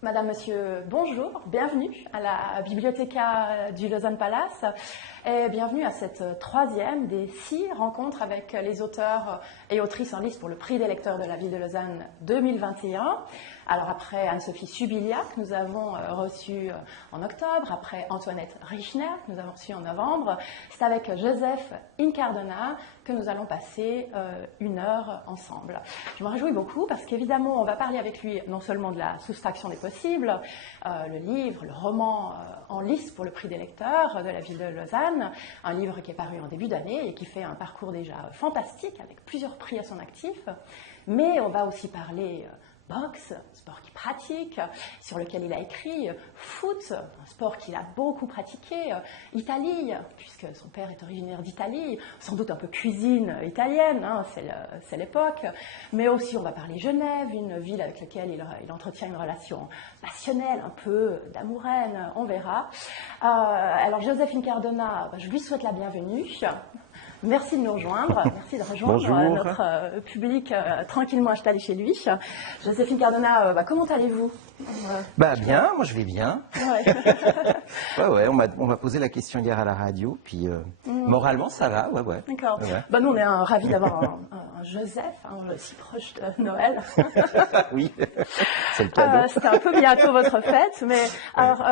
Madame, Monsieur, bonjour, bienvenue à la Biblioteca du Lausanne Palace et bienvenue à cette troisième des 6 rencontres avec les auteurs et autrices en liste pour le prix des lecteurs de la ville de Lausanne 2021. Alors après Anne-Sophie Subilia que nous avons reçue en octobre, après Antoinette Richner que nous avons reçue en novembre, c'est avec Joseph Incardona que nous allons passer 1 heure ensemble. Je me réjouis beaucoup parce qu'évidemment on va parler avec lui non seulement de la soustraction des possibles, le livre, le roman en lice pour le prix des lecteurs de la ville de Lausanne, un livre qui est paru en début d'année et qui fait un parcours déjà fantastique avec plusieurs prix à son actif, mais on va aussi parler boxe, sport qu'il pratique, sur lequel il a écrit, foot, un sport qu'il a beaucoup pratiqué, Italie, puisque son père est originaire d'Italie, sans doute un peu cuisine italienne, hein, c'est l'époque, mais aussi on va parler Genève, une ville avec laquelle il entretient une relation passionnelle, un peu d'amouraine, on verra. Alors Joseph Incardona, je lui souhaite la bienvenue. Merci de nous rejoindre, merci de rejoindre notre public tranquillement installé chez lui. Joséphine Cardona, comment allez-vous? Bien, moi je vais bien. Ouais, on m'a posé la question hier à la radio, puis moralement ça va, ouais. D'accord. Ouais. Nous on est ravis d'avoir un Joseph, si proche de Noël. Oui, c'est le cadeau. C'était un peu bientôt votre fête, mais alors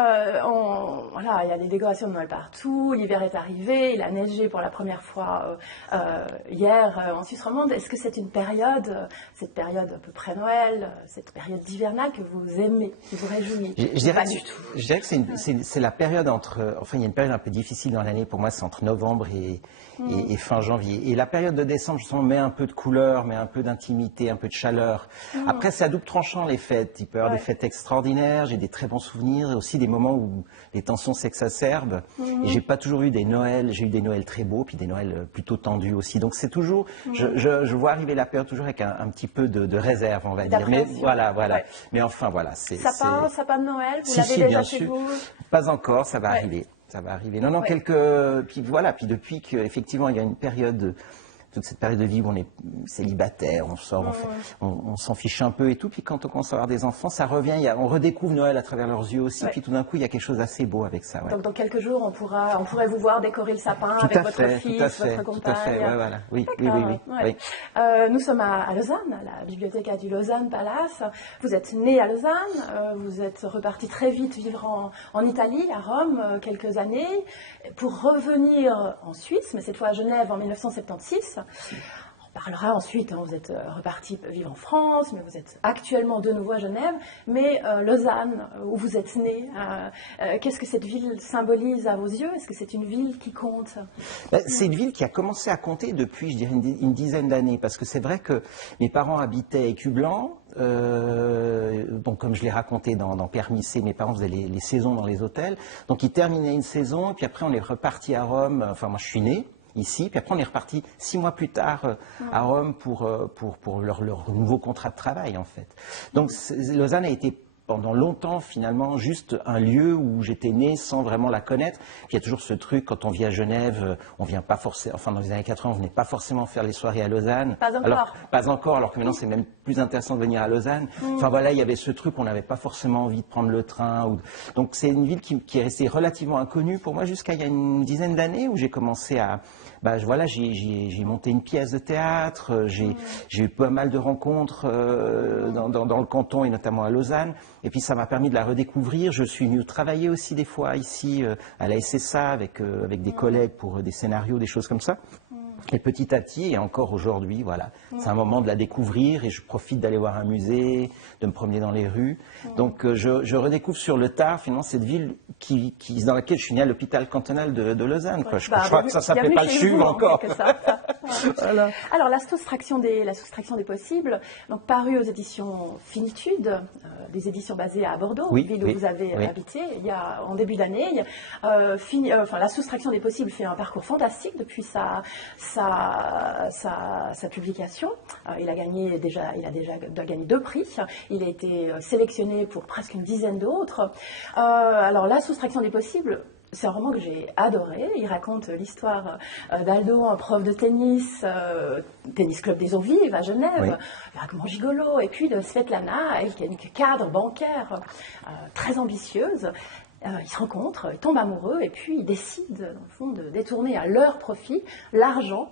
voilà, il y a des décorations de Noël partout, l'hiver est arrivé, il a neigé pour la première fois hier en Suisse romande. Est-ce que c'est une période, cette période un peu pré-Noël, cette période d'hivernale que vous aimez, que vous réjouissez? Je dirais que c'est la période entre, enfin il y a une période un peu difficile dans l'année pour moi, c'est entre novembre et fin janvier. Et la période de décembre, je sens, met un peu de couleur, met un peu d'intimité, un peu de chaleur. Après, c'est à double tranchant les fêtes. Il peut y avoir des fêtes extraordinaires, j'ai des très bons souvenirs, et aussi des moments où les tensions s'exacerbent. Et j'ai pas toujours eu des Noëls, j'ai eu des Noëls très beaux, puis des Noëls plutôt tendus aussi. Donc c'est toujours, je vois arriver la période toujours avec un petit peu de réserve, on va dire. Mais voilà. Ouais. Mais enfin, voilà. Sapin de Noël, vous l'avez déjà bien chez sûr. vous? Pas encore, ça va arriver. Ça va arriver. Non, puis voilà, puis depuis qu'effectivement il y a une période, toute cette période de vie où on est célibataire, on sort, on s'en fiche un peu et tout, puis quand on commence à avoir des enfants, ça revient, on redécouvre Noël à travers leurs yeux aussi, puis tout d'un coup il y a quelque chose d'assez beau avec ça. Ouais. Donc dans quelques jours, on pourrait vous voir décorer le sapin avec votre fils, votre compagne. Tout à fait, voilà. Oui. Nous sommes à Lausanne, à la Biblioteca du Lausanne Palace. Vous êtes né à Lausanne, vous êtes reparti très vite vivre en Italie, à Rome, quelques années, pour revenir en Suisse, mais cette fois à Genève en 1976. On parlera ensuite, vous êtes reparti vivre en France, mais vous êtes actuellement de nouveau à Genève. Mais Lausanne, où vous êtes né, qu'est-ce que cette ville symbolise à vos yeux? Est-ce que c'est une ville qui compte? C'est une ville qui a commencé à compter depuis, je dirais, une dizaine d'années, parce que c'est vrai que mes parents habitaient à Écublanc. Donc comme je l'ai raconté dans Permissé, mes parents faisaient les saisons dans les hôtels. Donc ils terminaient une saison, et puis après on est reparti à Rome. Enfin moi je suis né ici, puis après on est reparti 6 mois plus tard à Rome pour leur nouveau contrat de travail en fait. Donc Lausanne a été pendant longtemps finalement juste un lieu où j'étais né sans vraiment la connaître. Puis il y a toujours ce truc, quand on vit à Genève, on vient pas forcément, enfin dans les années 80, on venait pas forcément faire les soirées à Lausanne. Pas encore. Pas encore, alors que maintenant c'est même plus intéressant de venir à Lausanne. Enfin voilà, il y avait ce truc, on n'avait pas forcément envie de prendre le train. Donc c'est une ville qui est restée relativement inconnue pour moi jusqu'à il y a une dizaine d'années où j'ai commencé à... j'ai monté une pièce de théâtre, j'ai eu pas mal de rencontres dans le canton et notamment à Lausanne. Et puis ça m'a permis de la redécouvrir. Je suis venu travailler aussi des fois ici à la SSA avec des collègues pour des scénarios, des choses comme ça. Et petit à petit, et encore aujourd'hui, voilà, c'est un moment de la découvrir et je profite d'aller voir un musée, de me promener dans les rues. Donc je redécouvre sur le tard finalement cette ville dans laquelle je suis né à l'hôpital cantonal de Lausanne. Quoi. Je crois que ça s'appelait pas le CHUV encore. Voilà. Alors la soustraction des possibles, donc paru aux éditions Finitude, des éditions basées à Bordeaux, ville où vous avez habité en début d'année. La soustraction des possibles fait un parcours fantastique depuis sa publication. Il a déjà gagné 2 prix. Il a été sélectionné pour presque une dizaine d'autres. Alors la soustraction des possibles, c'est un roman que j'ai adoré. Il raconte l'histoire d'Aldo, un prof de tennis, tennis club des Eaux Vives à Genève, Oui. vaguement gigolo, et puis de Svetlana, elle qui est une cadre bancaire très ambitieuse. Ils se rencontrent, ils tombent amoureux et puis ils décident, dans le fond, de détourner à leur profit l'argent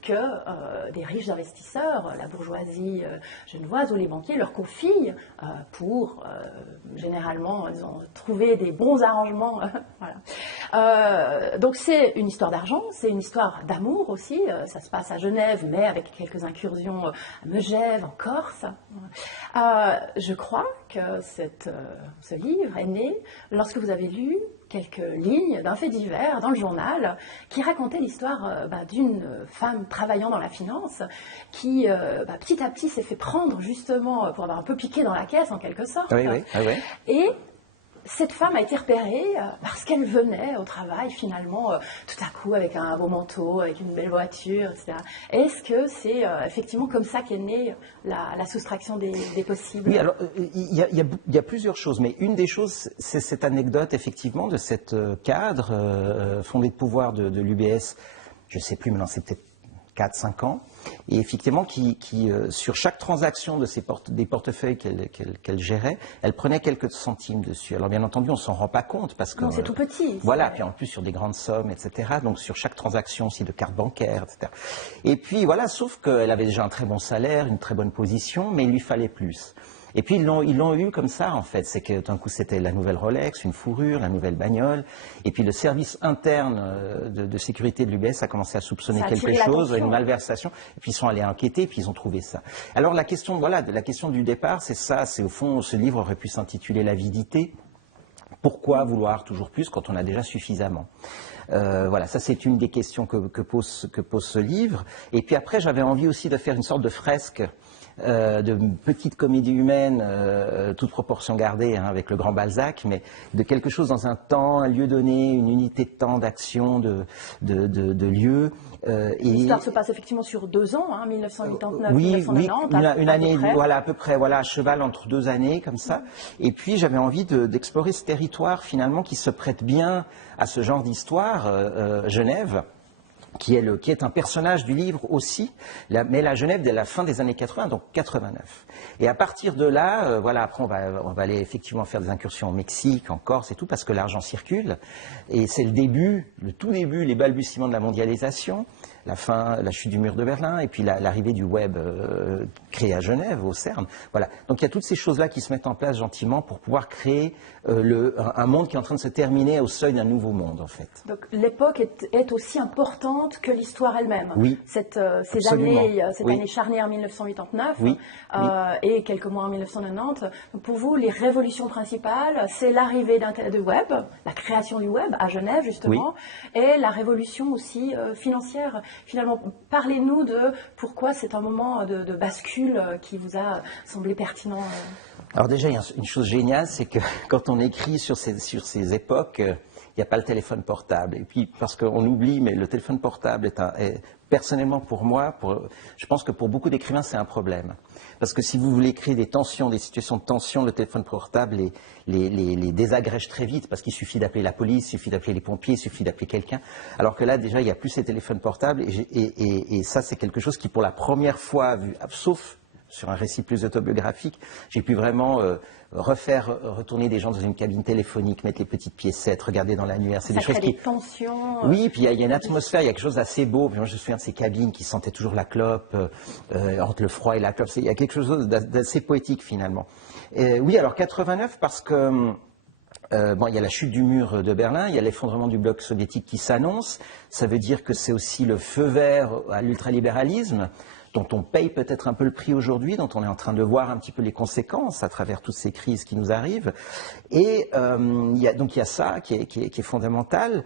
que des riches investisseurs, la bourgeoisie genevoise ou les banquiers leur confient pour généralement trouver des bons arrangements. Voilà. Donc c'est une histoire d'argent, c'est une histoire d'amour aussi. Ça se passe à Genève, mais avec quelques incursions à Megève, en Corse. Je crois que ce livre est né lorsque vous avez lu quelques lignes d'un fait divers dans le journal qui racontait l'histoire d'une femme travaillant dans la finance qui petit à petit s'est fait prendre justement pour avoir un peu piqué dans la caisse en quelque sorte. Oui, oui, oui. Et cette femme a été repérée parce qu'elle venait au travail finalement tout à coup avec un beau manteau, avec une belle voiture, etc. Est-ce que c'est effectivement comme ça qu'est née la soustraction des possibles? Oui, alors il y a plusieurs choses, mais une des choses, c'est cette anecdote effectivement de cette cadre fondée de pouvoir de l'UBS, je ne sais plus maintenant, c'est peut-être 4-5 ans, et effectivement qui sur chaque transaction de des portefeuilles qu'elle gérait, elle prenait quelques centimes dessus. Alors bien entendu, on ne s'en rend pas compte parce que... Non, c'est tout petit. Voilà, puis en plus sur des grandes sommes, etc. Donc sur chaque transaction aussi de carte bancaire, etc. Et puis voilà, sauf qu'elle avait déjà un très bon salaire, une très bonne position, mais il lui fallait plus. Et puis ils l'ont eu comme ça en fait, c'est que d'un coup c'était la nouvelle Rolex, une fourrure, la nouvelle bagnole, et puis le service interne de sécurité de l'UBS a commencé à soupçonner quelque chose, une malversation, et puis ils sont allés enquêter, et puis ils ont trouvé ça. Alors la question, voilà, la question du départ, c'est ça, c'est au fond, ce livre aurait pu s'intituler L'avidité. Pourquoi vouloir toujours plus quand on a déjà suffisamment? Voilà, ça c'est une des questions que pose ce livre. Et puis après, j'avais envie aussi de faire une sorte de fresque de petite comédie humaine, toute proportion gardée, hein, avec le grand Balzac, mais de quelque chose dans un temps, un lieu donné, une unité de temps, d'action, de lieu. L'histoire se passe effectivement sur 2 ans, hein, 1989-1990. Oui, une année, voilà, à peu près, voilà, à cheval entre 2 années, comme ça. Et puis j'avais envie d'explorer ce territoire finalement qui se prête bien à ce genre d'histoire, Genève. Qui est un personnage du livre aussi, mais la Genève dès la fin des années 80, donc 89. Et à partir de là, voilà, après on va aller effectivement faire des incursions au Mexique, en Corse et tout, parce que l'argent circule. Et c'est le tout début, les balbutiements de la mondialisation, la chute du mur de Berlin, et puis l'arrivée du web créé à Genève, au CERN. Voilà. Donc il y a toutes ces choses-là qui se mettent en place gentiment pour pouvoir créer un monde qui est en train de se terminer au seuil d'un nouveau monde, en fait. Donc l'époque est aussi importante que l'histoire elle-même. Oui. Cette année charnière 1989 oui. Et quelques mois en 1990. Donc pour vous, les révolutions principales, c'est l'arrivée du web, la création du web à Genève justement, et la révolution aussi financière. Finalement, parlez-nous de pourquoi c'est un moment de bascule qui vous a semblé pertinent. Alors déjà, il y a une chose géniale, c'est que quand on écrit sur ces époques, il n'y a pas le téléphone portable. Et puis, parce qu'on oublie, mais le téléphone portable personnellement pour moi, je pense que pour beaucoup d'écrivains, c'est un problème. Parce que si vous voulez créer des tensions, des situations de tension, le téléphone portable les désagrège très vite, parce qu'il suffit d'appeler la police, il suffit d'appeler les pompiers, il suffit d'appeler quelqu'un. Alors que là, déjà, il n'y a plus ces téléphones portables. Et ça, c'est quelque chose qui, pour la première fois, sauf sur un récit plus autobiographique, j'ai pu vraiment retourner des gens dans une cabine téléphonique, mettre les petites piécettes, regarder dans l'annuaire. C'est des choses des tensions. Oui, puis il y a une atmosphère, il y a quelque chose d'assez beau. Puis moi, je me souviens de ces cabines qui sentaient toujours la clope, entre le froid et la clope. Il y a quelque chose d'assez poétique finalement. Oui, alors 89 parce que il y a la chute du mur de Berlin, il y a l'effondrement du bloc soviétique qui s'annonce. Ça veut dire que c'est aussi le feu vert à l'ultralibéralisme, dont on paye peut-être un peu le prix aujourd'hui, dont on est en train de voir un petit peu les conséquences à travers toutes ces crises qui nous arrivent. Et il y a ça qui est fondamental.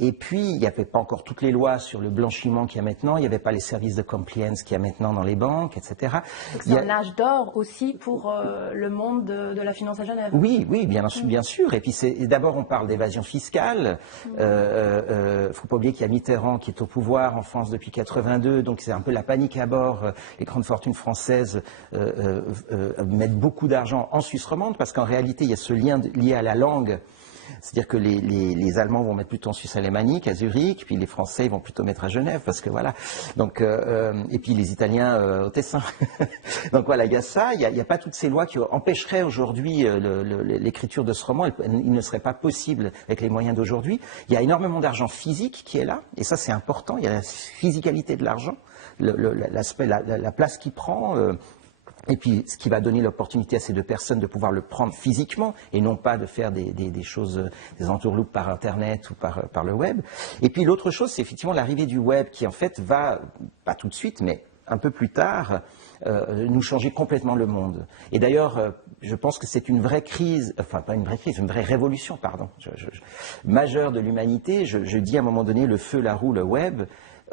Et puis, il n'y avait pas encore toutes les lois sur le blanchiment qu'il y a maintenant, il n'y avait pas les services de compliance qu'il y a maintenant dans les banques, etc. C'est un âge d'or aussi pour le monde de la finance à Genève. Oui, bien sûr. Et puis, d'abord, on parle d'évasion fiscale. Il ne faut pas oublier qu'il y a Mitterrand qui est au pouvoir en France depuis 82, donc c'est un peu la panique à bord. Les grandes fortunes françaises mettent beaucoup d'argent en Suisse romande, parce qu'en réalité, il y a ce lien lié à la langue C'est-à-dire que les Allemands vont mettre plutôt en Suisse alémanique, à Zurich, puis les Français vont plutôt mettre à Genève, parce que voilà. Donc, et puis les Italiens au Tessin. Donc voilà, il y a ça, il n'y a pas toutes ces lois qui empêcheraient aujourd'hui l'écriture de ce roman. Il ne serait pas possible avec les moyens d'aujourd'hui. Il y a énormément d'argent physique qui est là, et ça c'est important, il y a la physicalité de l'argent, l'aspect, la place qu'il prend. Et puis, ce qui va donner l'opportunité à ces deux personnes de pouvoir le prendre physiquement et non pas de faire des choses, des entourloupes par Internet ou par le web. Et puis, l'autre chose, c'est effectivement l'arrivée du web qui, en fait, va, pas tout de suite, mais un peu plus tard, nous changer complètement le monde. Et d'ailleurs, je pense que c'est une vraie crise, enfin, pas une vraie crise, une vraie révolution, pardon, majeure de l'humanité. Je dis à un moment donné, le feu, la roue, le web.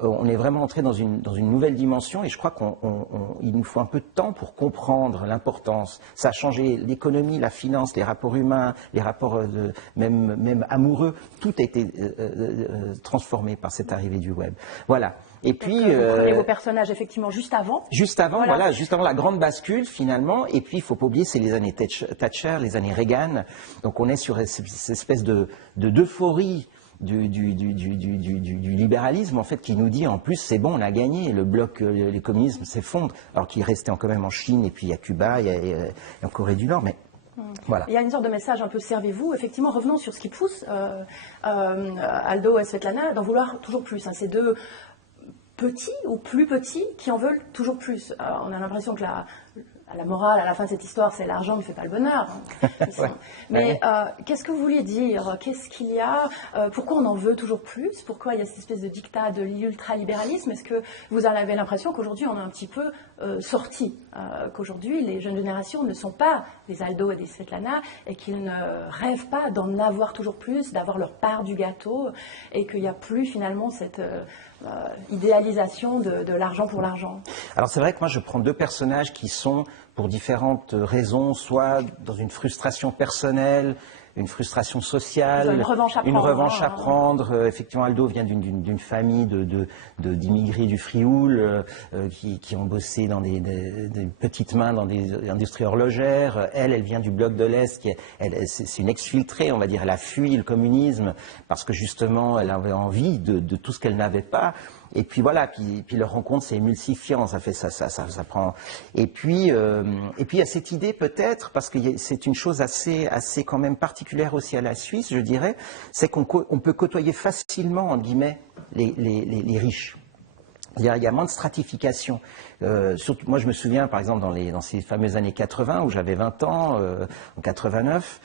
On est vraiment entré dans une nouvelle dimension et je crois qu'il nous faut un peu de temps pour comprendre l'importance. Ça a changé l'économie, la finance, les rapports humains, les rapports même amoureux. Tout a été transformé par cette arrivée du web. Voilà. Et puis, vous prenez vos personnages effectivement juste avant. Juste avant, voilà, juste avant la grande bascule finalement. Et puis, il ne faut pas oublier, c'est les années Thatcher, les années Reagan. Donc, on est sur cette espèce d'euphorie du libéralisme en fait qui nous dit en plus c'est bon, on a gagné, le bloc, les communismes s'effondrent, alors qu'il restait quand même en Chine et puis à Cuba et en Corée du Nord, mais voilà. Il y a une sorte de message un peu servez-vous. Effectivement, revenons sur ce qui pousse Aldo et Svetlana d'en vouloir toujours plus. Ces deux petits ou plus petits qui en veulent toujours plus. On a l'impression que la morale à la fin de cette histoire, c'est l'argent ne fait pas le bonheur. Ouais. Mais qu'est-ce que vous vouliez dire? Qu'est-ce qu'il y a? Pourquoi on en veut toujours plus? Pourquoi il y a cette espèce de dictat de l'ultralibéralisme? Est-ce que vous en avez l'impression qu'aujourd'hui on est un petit peu sorti? Qu'aujourd'hui les jeunes générations ne sont pas des Aldo et des Svetlana et qu'ils ne rêvent pas d'en avoir toujours plus, d'avoir leur part du gâteau et qu'il n'y a plus finalement cette idéalisation de l'argent pour l'argent? Alors c'est vrai que moi je prends deux personnages qui sont pour différentes raisons, soit dans une frustration personnelle, une frustration sociale, une revanche à prendre. Effectivement, Aldo vient d'une famille d'immigrés du Frioul qui ont bossé dans des petites mains dans des industries horlogères. Elle vient du bloc de l'Est. C'est une exfiltrée, on va dire. Elle a fui le communisme parce que justement, elle avait envie de tout ce qu'elle n'avait pas. Et puis voilà, puis leur rencontre c'est émulsifiant, ça prend. Et puis il y a cette idée peut-être, parce que c'est une chose assez quand même particulière aussi à la Suisse, je dirais, c'est qu'on peut côtoyer facilement entre guillemets les riches. Il y a moins de stratification. Surtout, moi, je me souviens, par exemple, dans ces fameuses années 80, où j'avais 20 ans, en 89,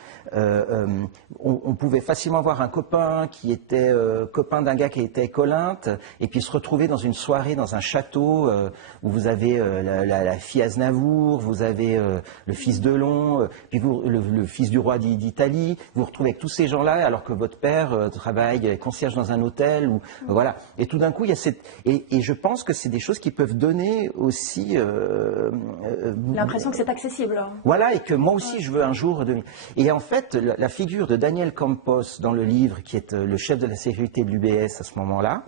on pouvait facilement voir un copain qui était copain d'un gars qui était Collinte, et puis se retrouver dans une soirée, dans un château, où vous avez la fille Aznavour, vous avez le fils Delon, puis le fils du roi d'Italie, vous vous retrouvez avec tous ces gens-là, alors que votre père travaille concierge dans un hôtel, ou voilà. Et tout d'un coup, il y a cette... Et je pense que c'est des choses qui peuvent donner aussi... l'impression que c'est accessible. Voilà, et que moi aussi je veux un jour... Et en fait, la figure de Daniel Campos dans le livre, qui est le chef de la sécurité de l'UBS à ce moment-là,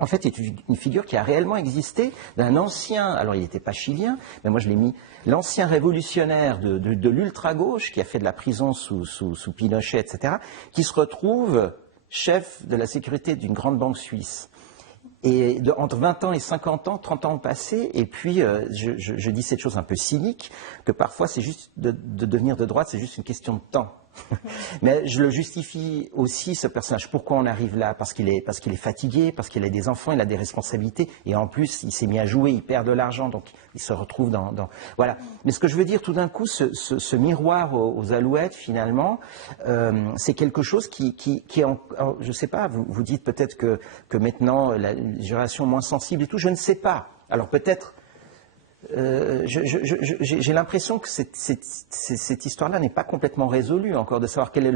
en fait, est une figure qui a réellement existé d'un ancien, alors il n'était pas chilien, mais moi je l'ai mis, l'ancien révolutionnaire de l'ultra-gauche, qui a fait de la prison sous Pinochet, etc., qui se retrouve chef de la sécurité d'une grande banque suisse. Et entre 20 ans et 50 ans, 30 ans ont passé, et puis je dis cette chose un peu cynique, que parfois c'est juste de devenir de droite, c'est juste une question de temps. Mais je le justifie aussi, ce personnage. Pourquoi on arrive là? Parce qu'il est fatigué, parce qu'il a des enfants, il a des responsabilités, et en plus il s'est mis à jouer, il perd de l'argent, donc il se retrouve dans... Voilà. Mais ce que je veux dire, tout d'un coup, ce miroir aux alouettes, finalement, c'est quelque chose qui est... je ne sais pas, vous dites peut-être que maintenant, la génération moins sensible et tout, je ne sais pas. Alors peut-être... j'ai l'impression que cette histoire-là n'est pas complètement résolue encore, de savoir quel est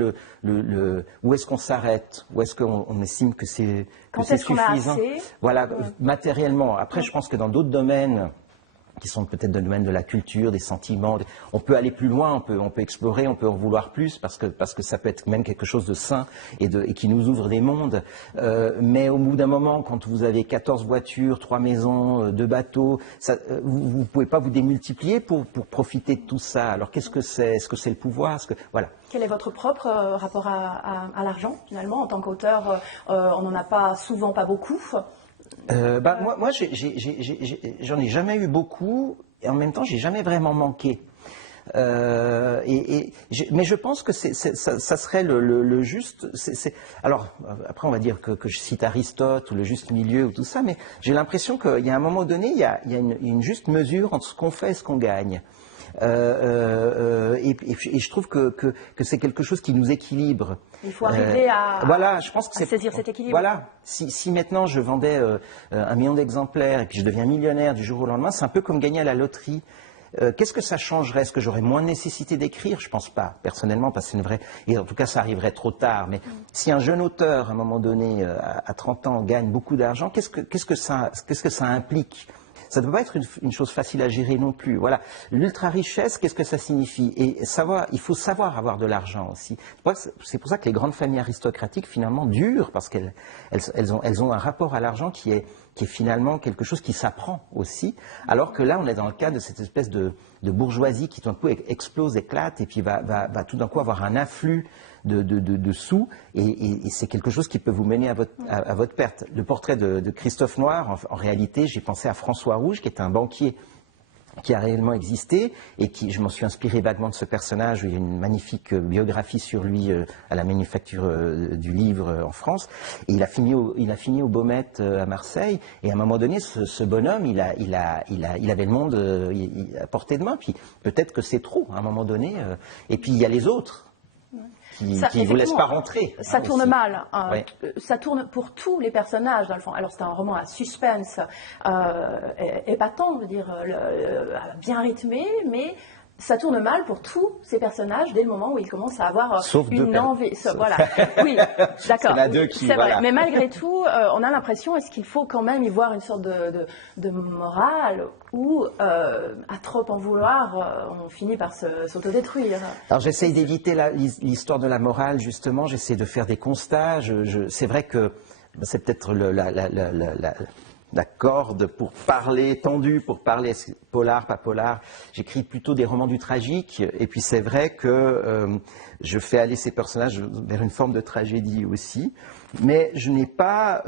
où est-ce qu'on s'arrête, où est-ce qu'on estime que c'est suffisant. Qu'on a assez. Voilà, matériellement. Après, je pense que dans d'autres domaines, qui sont peut-être dans le domaine de la culture, des sentiments. On peut aller plus loin, on peut explorer, on peut en vouloir plus, parce que ça peut être même quelque chose de sain et qui nous ouvre des mondes. Mais au bout d'un moment, quand vous avez 14 voitures, 3 maisons, 2 bateaux, vous ne pouvez pas vous démultiplier pour profiter de tout ça. Alors qu'est-ce que c'est? Est-ce que c'est le pouvoir? Voilà. Quel est votre propre rapport à l'argent, finalement? En tant qu'auteur, on n'en a pas souvent, pas beaucoup. Moi, j'en ai jamais eu beaucoup, et en même temps, j'ai jamais vraiment manqué. Mais je pense que ça serait le juste. Alors, après, on va dire que je cite Aristote ou le juste milieu ou tout ça, mais j'ai l'impression qu'il y a un moment donné, il y a une juste mesure entre ce qu'on fait et ce qu'on gagne. Et je trouve que c'est quelque chose qui nous équilibre. Il faut arriver voilà, je pense que à saisir cet équilibre. Voilà, si maintenant je vendais 1 million d'exemplaires et puis je deviens millionnaire du jour au lendemain, c'est un peu comme gagner à la loterie. Qu'est-ce que ça changerait? Est-ce que j'aurais moins de nécessité d'écrire? Je pense pas, personnellement, parce que c'est une vraie... Et en tout cas, ça arriverait trop tard. Mais si un jeune auteur, à un moment donné, à 30 ans, gagne beaucoup d'argent, qu'est-ce que ça implique? Ça ne peut pas être une chose facile à gérer non plus. Voilà. L'ultra-richesse, qu'est-ce que ça signifie? Et il faut savoir avoir de l'argent aussi. C'est pour ça que les grandes familles aristocratiques, finalement, durent, parce qu'elles ont un rapport à l'argent qui est finalement quelque chose qui s'apprend aussi. Alors que là, on est dans le cas de cette espèce de bourgeoisie qui, tout d'un coup, explose, éclate, et puis va tout d'un coup avoir un afflux de sous, et c'est quelque chose qui peut vous mener à votre perte. Le portrait de Christophe Noir, en réalité, j'ai pensé à François Rouge, qui est un banquier qui a réellement existé, et je m'en suis inspiré vaguement de ce personnage, où il y a une magnifique biographie sur lui à la Manufacture du Livre en France, et il a fini au Baumettes à Marseille, et à un moment donné, ce bonhomme, il avait le monde à portée de main, puis peut-être que c'est trop, à un moment donné, et puis il y a les autres, qui ne vous laisse pas rentrer. Ça tourne aussi. mal. Ouais. Ça tourne pour tous les personnages, dans le fond. Alors, c'est un roman à suspense épatant, je veux dire, bien rythmé, mais ça tourne mal pour tous ces personnages dès le moment où ils commencent à avoir une envie. Voilà. Oui, d'accord. C'est vrai. Mais malgré tout, on a l'impression, est-ce qu'il faut quand même y voir une sorte de morale où, à trop en vouloir, on finit par s'autodétruire? Alors j'essaye d'éviter l'histoire de la morale, justement. J'essaie de faire des constats. C'est vrai que c'est peut-être la corde pour parler, tendue pour parler polar, pas polar. J'écris plutôt des romans du tragique, et puis c'est vrai que je fais aller ces personnages vers une forme de tragédie aussi, mais je n'ai pas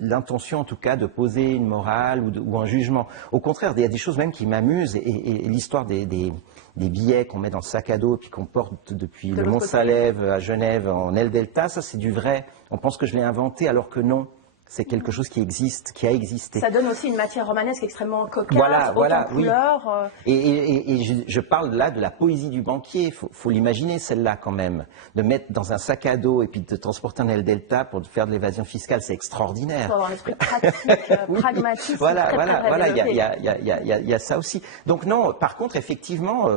l'intention en tout cas de poser une morale ou un jugement. Au contraire, il y a des choses même qui m'amusent, et l'histoire des billets qu'on met dans le sac à dos et puis qu'on porte depuis le Mont-Salève à Genève en aile delta, ça c'est du vrai. On pense que je l'ai inventé alors que non. C'est quelque chose qui existe, qui a existé. Ça donne aussi une matière romanesque extrêmement cocasse, voilà, oui. Couleurs. Et je parle là de la poésie du banquier. Faut l'imaginer, celle-là, quand même. De mettre dans un sac à dos et puis de transporter un aile delta pour faire de l'évasion fiscale, c'est extraordinaire. Il faut avoir l'esprit pratique, pragmatique. Voilà, il y a ça aussi. Donc non, par contre, effectivement...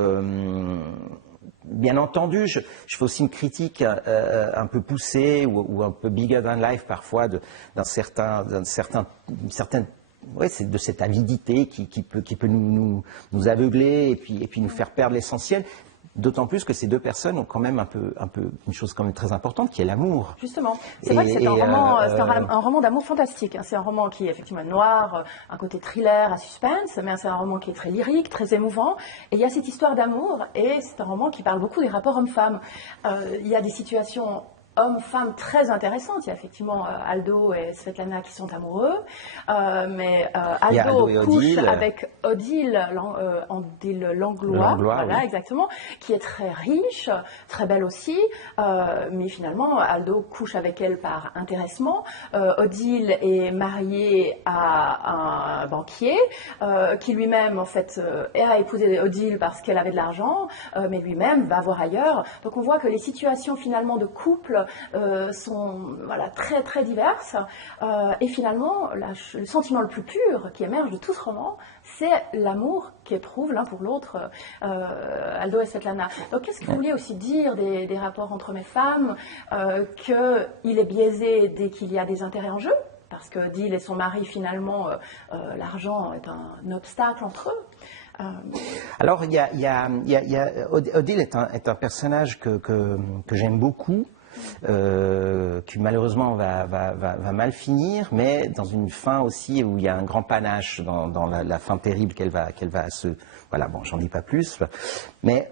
Bien entendu, je fais aussi une critique un peu poussée ou un peu bigger than life parfois de cette avidité qui peut nous aveugler et puis nous faire perdre l'essentiel. D'autant plus que ces deux personnes ont quand même un peu une chose quand même très importante qui est l'amour. Justement, c'est vrai que c'est un roman d'amour fantastique. C'est un roman qui est effectivement noir, un côté thriller à suspense, mais c'est un roman qui est très lyrique, très émouvant. Et il y a cette histoire d'amour, et c'est un roman qui parle beaucoup des rapports hommes-femmes. Il y a des situations hommes-femmes très intéressantes. Il y a effectivement Aldo et Svetlana qui sont amoureux, mais Aldo couche avec Odile Langlois, voilà, oui. Exactement, qui est très riche, très belle aussi, mais finalement Aldo couche avec elle par intéressement. Odile est mariée à un banquier qui lui-même en fait a épousé Odile parce qu'elle avait de l'argent, mais lui-même va voir ailleurs. Donc on voit que les situations finalement de couple sont très très diverses, et finalement le sentiment le plus pur qui émerge de tout ce roman, c'est l'amour qu'éprouvent l'un pour l'autre Aldo et Svetlana. Donc qu'est-ce que vous vouliez aussi dire des rapports entre hommes et femmes, qu'il est biaisé dès qu'il y a des intérêts en jeu? parce que Odile et son mari, finalement, l'argent est un obstacle entre eux. Alors, Odile est un personnage que j'aime beaucoup, qui malheureusement va mal finir, mais dans une fin aussi où il y a un grand panache dans la fin terrible qu'elle va se... Voilà, bon, j'en dis pas plus, mais...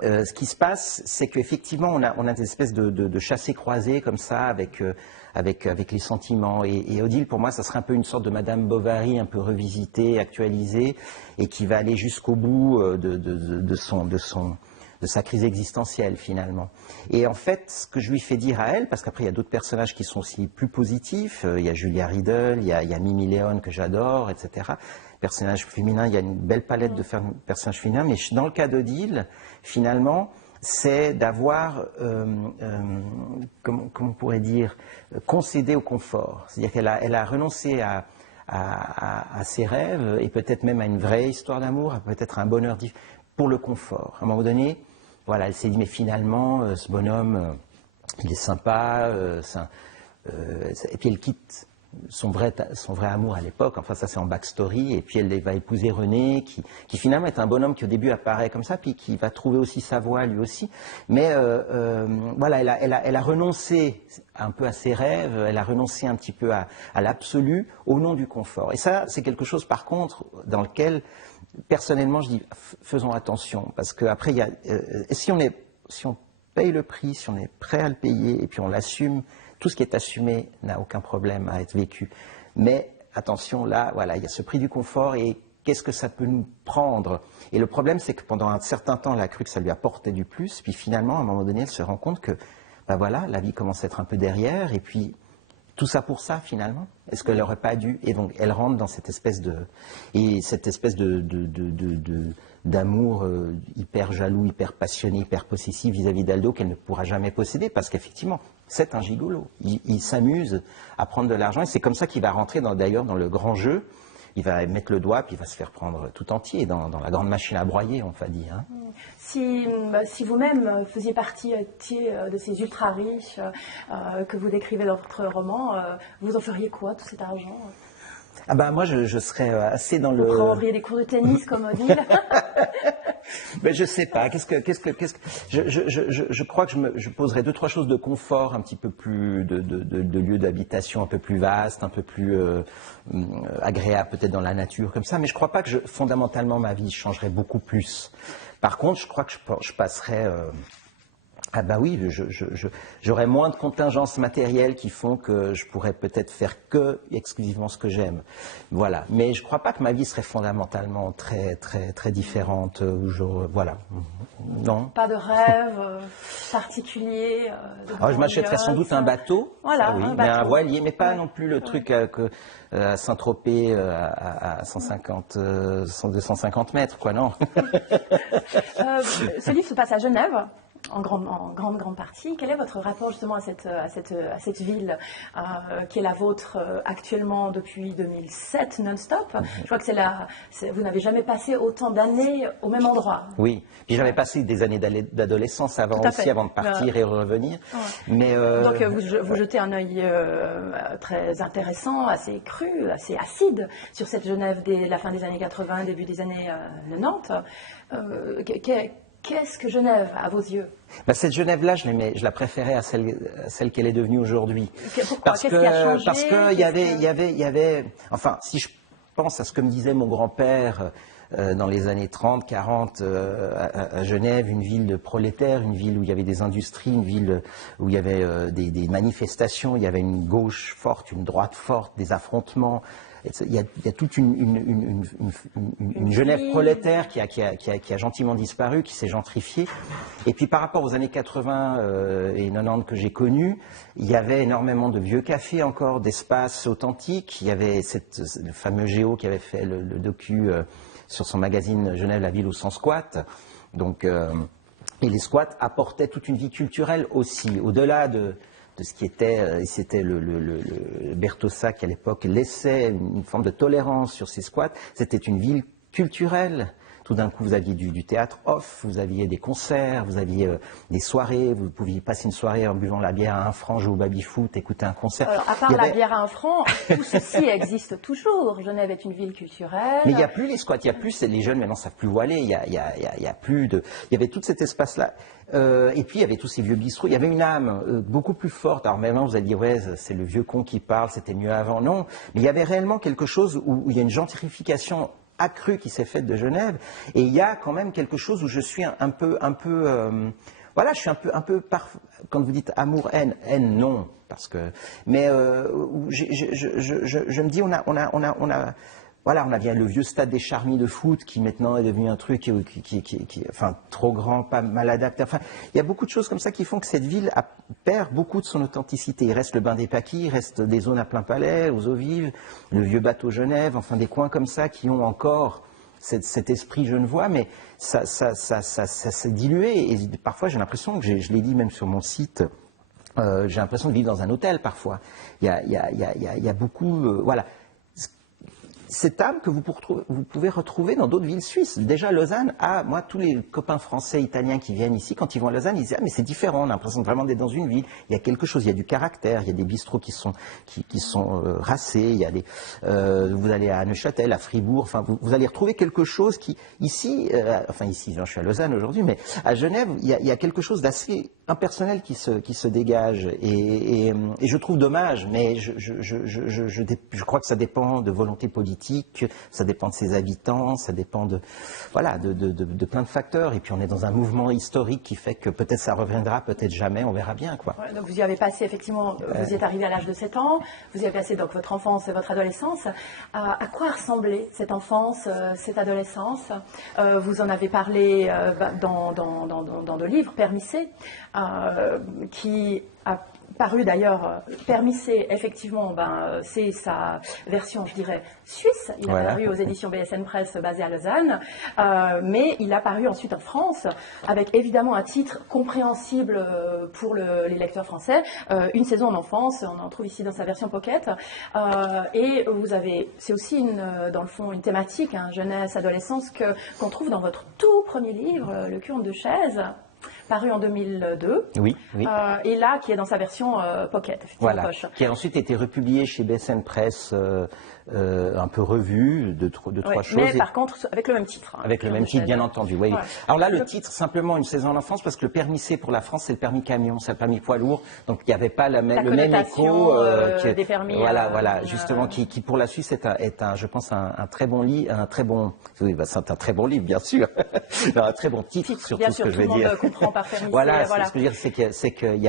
ce qui se passe, c'est qu'effectivement, on a des espèces de chassés-croisés comme ça, avec les sentiments. Et Odile, pour moi, ça serait un peu une sorte de Madame Bovary, un peu revisitée, actualisée, et qui va aller jusqu'au bout de sa crise existentielle, finalement. Et en fait, ce que je lui fais dire à elle, parce qu'après, il y a d'autres personnages qui sont aussi plus positifs, il y a Julia Riddle, il y a Mimi Léon, que j'adore, etc. Personnages féminins, il y a une belle palette de personnages féminins, mais dans le cas d'Odile, finalement, c'est d'avoir, comment on pourrait dire, concédé au confort. C'est-à-dire qu'elle a renoncé à ses rêves, et peut-être même à une vraie histoire d'amour, peut-être à un bonheur pour le confort. À un moment donné, voilà, elle s'est dit, mais finalement, ce bonhomme, il est sympa, et puis elle quitte son vrai amour à l'époque, enfin ça c'est en backstory, et puis elle va épouser René, qui finalement est un bonhomme qui au début apparaît comme ça, puis qui va trouver aussi sa voie lui aussi, mais voilà, elle a renoncé un peu à ses rêves, elle a renoncé un petit peu à l'absolu au nom du confort, et ça c'est quelque chose par contre dans lequel personnellement je dis faisons attention, parce qu'après si on paye le prix, si on est prêt à le payer, et puis on l'assume, tout ce qui est assumé n'a aucun problème à être vécu. Mais attention, là, voilà, il y a ce prix du confort et qu'est-ce que ça peut nous prendre? Et le problème, c'est que pendant un certain temps, elle a cru que ça lui apportait du plus, puis finalement, à un moment donné, elle se rend compte que, ben voilà, la vie commence à être un peu derrière, et puis tout ça pour ça, finalement. Est-ce qu'elle n'aurait pas dû? Et donc, elle rentre dans cette espèce d'amour hyper jaloux, hyper passionné, hyper possessif vis-à-vis d'Aldo qu'elle ne pourra jamais posséder, parce qu'effectivement, c'est un gigolo. Il s'amuse à prendre de l'argent, et c'est comme ça qu'il va rentrer d'ailleurs dans le grand jeu. Il va mettre le doigt, puis il va se faire prendre tout entier dans la grande machine à broyer, on va dire. Hein. Si vous-même faisiez partie de ces ultra-riches que vous décrivez dans votre roman, vous en feriez quoi, tout cet argent? Ah ben moi, je serais assez dans le... Vous prendriez des cours de tennis comme Odile? Mais je sais pas. Je crois que je poserais 2-3 choses de confort, un petit peu plus de lieux d'habitation un peu plus vastes, un peu plus agréables peut-être dans la nature comme ça. Mais je crois pas que fondamentalement ma vie changerait beaucoup plus. Par contre, je crois que je passerais ah bah oui, j'aurais moins de contingences matérielles qui font que je pourrais peut-être faire exclusivement ce que j'aime. Voilà. Mais je ne crois pas que ma vie serait fondamentalement très différente. Voilà. Non. Pas de rêve particulier. Je m'achèterais sans doute un bateau. Voilà, oui, mais un voilier, mais pas non plus le truc à Saint-Tropez à 250 mètres, quoi, non. Ce livre se passe à Genève. En grande partie. Quel est votre rapport justement à cette ville qui est la vôtre actuellement depuis 2007 non-stop? Je crois que vous n'avez jamais passé autant d'années au même endroit. Oui, puis j'avais passé des années d'adolescence avant de partir et revenir. Ouais. Mais donc vous jetez un œil très intéressant, assez cru, assez acide sur cette Genève dès la fin des années 80, début des années 90. Qu'est-ce que Genève à vos yeux? Cette Genève-là, je la préférais à celle qu'elle est devenue aujourd'hui. Pourquoi? Qu'est-ce qui a changé? Parce qu'il y avait, enfin, si je pense à ce que me disait mon grand-père dans les années 30, 40 à Genève, une ville de prolétaires, une ville où il y avait des industries, une ville où il y avait des manifestations, il y avait une gauche forte, une droite forte, des affrontements. Il y a toute une Genève prolétaire qui a gentiment disparu, qui s'est gentrifiée. Et puis par rapport aux années 80 et 90 que j'ai connues, il y avait énormément de vieux cafés encore, d'espaces authentiques. Il y avait le fameux Géo qui avait fait le docu sur son magazine Genève, la ville où s'en squatte. Donc, et les squats apportaient toute une vie culturelle aussi, au-delà de ce qui était, c'était le Bertossa qui à l'époque laissait une forme de tolérance sur ces squats. C'était une ville culturelle. tout d'un coup vous aviez du théâtre off, vous aviez des concerts, vous aviez des soirées, vous pouviez passer une soirée en buvant la bière à 1 franc, jouer au baby-foot, écouter un concert. Alors, à part la bière à 1 franc, tout ceci existe toujours. Genève est une ville culturelle. Mais il n'y a plus les squats, il y a plus, les jeunes maintenant ne savent plus où aller, il y a plus de... Il y avait tout cet espace-là. Et puis il y avait tous ces vieux bistrots, il y avait une âme beaucoup plus forte. Alors maintenant vous allez dire ouais c'est le vieux con qui parle, c'était mieux avant. Non, mais il y avait réellement quelque chose où il y a une gentrification accrue qui s'est faite de Genève. Et il y a quand même quelque chose où je suis un peu voilà, je suis un peu quand vous dites amour-haine, haine non, parce que, mais où je me dis voilà, on a bien le vieux stade des Charmilles de foot qui maintenant est devenu un truc qui enfin, trop grand, pas mal adapté. Enfin, il y a beaucoup de choses comme ça qui font que cette ville perd beaucoup de son authenticité. Il reste le bain des Paquis, il reste des zones à plein palais, aux eaux vives, le vieux bateau Genève, enfin des coins comme ça qui ont encore cet esprit genevois, mais ça s'est dilué. Et parfois, j'ai l'impression que, je l'ai dit même sur mon site, j'ai l'impression de vivre dans un hôtel parfois. Il y a beaucoup... voilà. Cette âme que vous pouvez retrouver dans d'autres villes suisses. Déjà, Lausanne moi, tous les copains français, italiens qui viennent ici, quand ils vont à Lausanne, ils disent « Ah, mais c'est différent, on a l'impression vraiment d'être dans une ville. Il y a quelque chose, il y a du caractère, il y a des bistrots qui sont racés, il y a vous allez à Neuchâtel, à Fribourg, enfin, vous allez retrouver quelque chose qui, ici, je suis à Lausanne aujourd'hui, mais à Genève, il y a quelque chose d'assez impersonnel qui se dégage. Et je trouve dommage, mais je crois que ça dépend de volonté politique. Ça dépend de ses habitants, ça dépend de plein de facteurs. Et puis on est dans un mouvement historique qui fait que peut-être ça reviendra, peut-être jamais, on verra bien, quoi. Ouais, donc vous y avez passé effectivement, vous y êtes arrivé à l'âge de 7 ans, vous y avez passé donc votre enfance et votre adolescence. À quoi ressemblait cette enfance, cette adolescence? Vous en avez parlé dans deux livres, Permissé, qui a paru d'ailleurs, Permissé, effectivement, c'est sa version, je dirais, suisse. Il a paru aux éditions BSN Press basées à Lausanne, mais il a paru ensuite en France, avec évidemment un titre compréhensible pour les lecteurs français, Une saison en enfance, on en trouve ici dans sa version pocket, et c'est aussi dans le fond une thématique, jeunesse, adolescence, qu'on trouve dans votre tout premier livre, Le cul en deux chaises, paru en 2002, oui. Et là, qui est dans sa version pocket, voilà, poche. Qui a ensuite été republié chez BSN Press, un peu revu, de 3 choses. Mais par contre, avec le même titre. Avec le même titre, bien entendu, oui. Ouais. Alors là, le titre, simplement, Une saison en enfance, parce que le permissé pour la France, c'est le permis camion, c'est le permis poids lourd, donc il n'y avait pas le même écho. Des permis. Voilà, justement, qui pour la Suisse est je pense, un très bon livre, c'est un très bon livre, bien sûr, un très bon titre, surtout bien ce sûr, que je vais dire. Tout le monde comprend par permissé. Voilà, ce que je veux dire, c'est qu'il y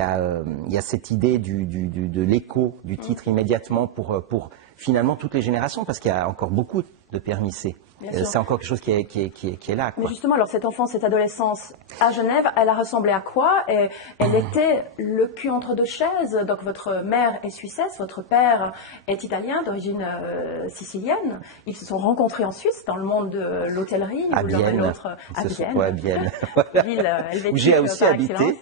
a cette idée de l'écho du titre immédiatement pour finalement toutes les générations, parce qu'il y a encore beaucoup de permissés. C'est encore quelque chose qui est là, quoi. Mais justement, alors cette enfance, cette adolescence à Genève, elle a ressemblé à quoi? Et elle était le cul entre deux chaises. Donc votre mère est suissesse, votre père est italien d'origine sicilienne. Ils se sont rencontrés en Suisse dans le monde de l'hôtellerie, à Bienne. À Bienne. Ville helvétique, où j'ai aussi habité,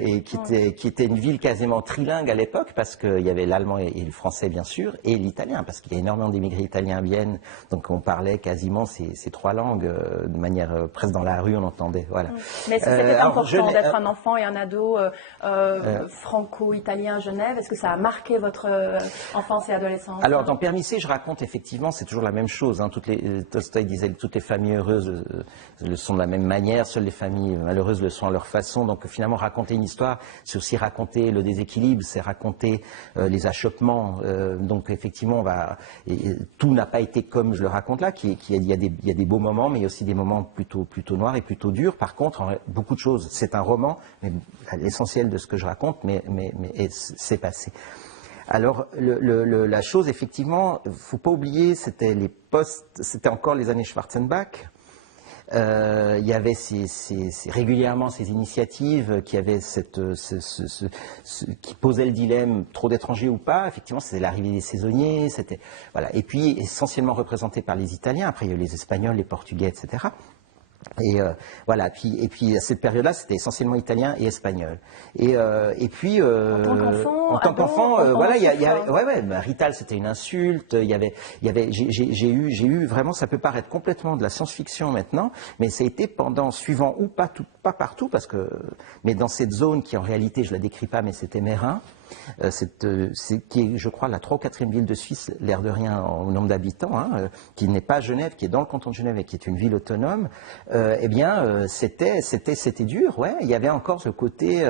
et qui était une ville quasiment trilingue à l'époque, parce qu'il y avait l'allemand et le français bien sûr, et l'italien, parce qu'il y a énormément d'immigrés italiens à Bienne, donc on parlait quasiment ces 3 langues de manière presque dans la rue, on entendait. Voilà. Mais c'était important d'être un enfant et un ado franco-italien à Genève. Est-ce que ça a marqué votre enfance et adolescence? Alors dans Permissé, je raconte effectivement, c'est toujours la même chose. Tolstoï disait toutes les familles heureuses le sont de la même manière, seules les familles malheureuses le sont à leur façon. Donc finalement, raconter une histoire, c'est aussi raconter le déséquilibre, c'est raconter les achoppements. Donc effectivement, tout n'a pas été comme je le raconte là. Il y a des beaux moments, mais il y a aussi des moments plutôt noirs et plutôt durs. Par contre, beaucoup de choses. C'est un roman, mais l'essentiel de ce que je raconte, mais c'est passé. Alors, la chose, effectivement, faut pas oublier, c'était encore les années Schwarzenbach. Il y avait régulièrement ces initiatives qui avaient qui posaient le dilemme trop d'étrangers ou pas. Effectivement, c'était l'arrivée des saisonniers, voilà. Et puis essentiellement représenté par les Italiens. Après, il y a eu les Espagnols, les Portugais, etc. Voilà. Et puis à cette période-là, c'était essentiellement italien et espagnol. Et puis en tant qu'enfant, voilà, Rital, c'était une insulte. J'ai eu vraiment, ça peut paraître complètement de la science-fiction maintenant, mais ça a été pendant, suivant ou pas partout, mais dans cette zone qui en réalité, je la décris pas, mais c'était Meyrin. Qui est, je crois, la 3e ou 4e ville de Suisse, l'air de rien au nombre d'habitants, hein, qui n'est pas Genève, qui est dans le canton de Genève et qui est une ville autonome. Eh bien, c'était dur, ouais. Il y avait encore ce côté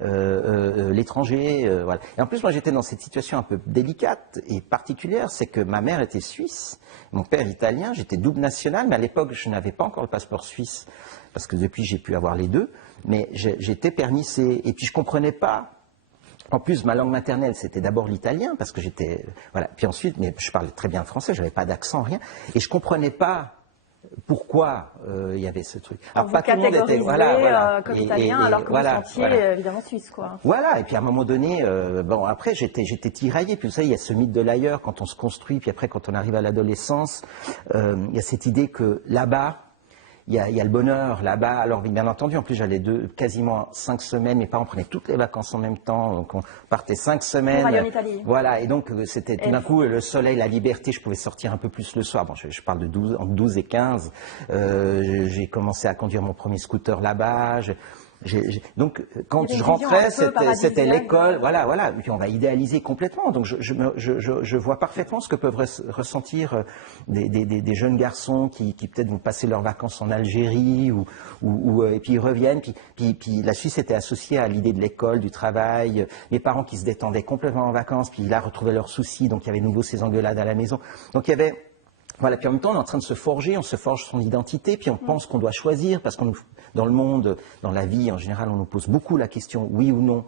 l'étranger, voilà. Et en plus, moi, j'étais dans cette situation un peu délicate et particulière, c'est que ma mère était suisse, mon père italien, j'étais double national, mais à l'époque, je n'avais pas encore le passeport suisse, parce que depuis, j'ai pu avoir les deux, mais j'étais permis C, et puis je comprenais pas. En plus, ma langue maternelle, c'était d'abord l'italien, parce que j'étais... Voilà. Puis ensuite, mais je parlais très bien le français, je n'avais pas d'accent, rien. Et je ne comprenais pas pourquoi il y avait ce truc. Alors, pas tout le monde était... Voilà. Comme italien, alors que vous sentiez évidemment suisse, quoi. Voilà. Et puis à un moment donné, bon, après, j'étais tiraillé. Puis vous savez, il y a ce mythe de l'ailleurs quand on se construit, puis après, quand on arrive à l'adolescence, il y a cette idée que là-bas, il y a le bonheur là-bas. Alors bien entendu, en plus j'allais quasiment 5 semaines. Mes parents prenaient toutes les vacances en même temps, donc on partait 5 semaines. Pour aller en Italie. Voilà, et donc c'était tout d'un coup le soleil, la liberté. Je pouvais sortir un peu plus le soir. Bon, je parle de entre 12 et 15. J'ai commencé à conduire mon premier scooter là-bas. Donc, quand je rentrais, c'était l'école, voilà. Et puis on va idéaliser complètement. Donc, je vois parfaitement ce que peuvent ressentir des jeunes garçons qui peut-être vont passer leurs vacances en Algérie et puis ils reviennent. Puis la Suisse était associée à l'idée de l'école, du travail. Les parents qui se détendaient complètement en vacances, puis là retrouvaient leurs soucis. Donc, il y avait de nouveau ces engueulades à la maison. Donc, il y avait... Voilà, puis en même temps, on est en train de se forger, on se forge son identité, puis on pense qu'on doit choisir, parce qu'on dans le monde, dans la vie en général, on nous pose beaucoup la question oui ou non,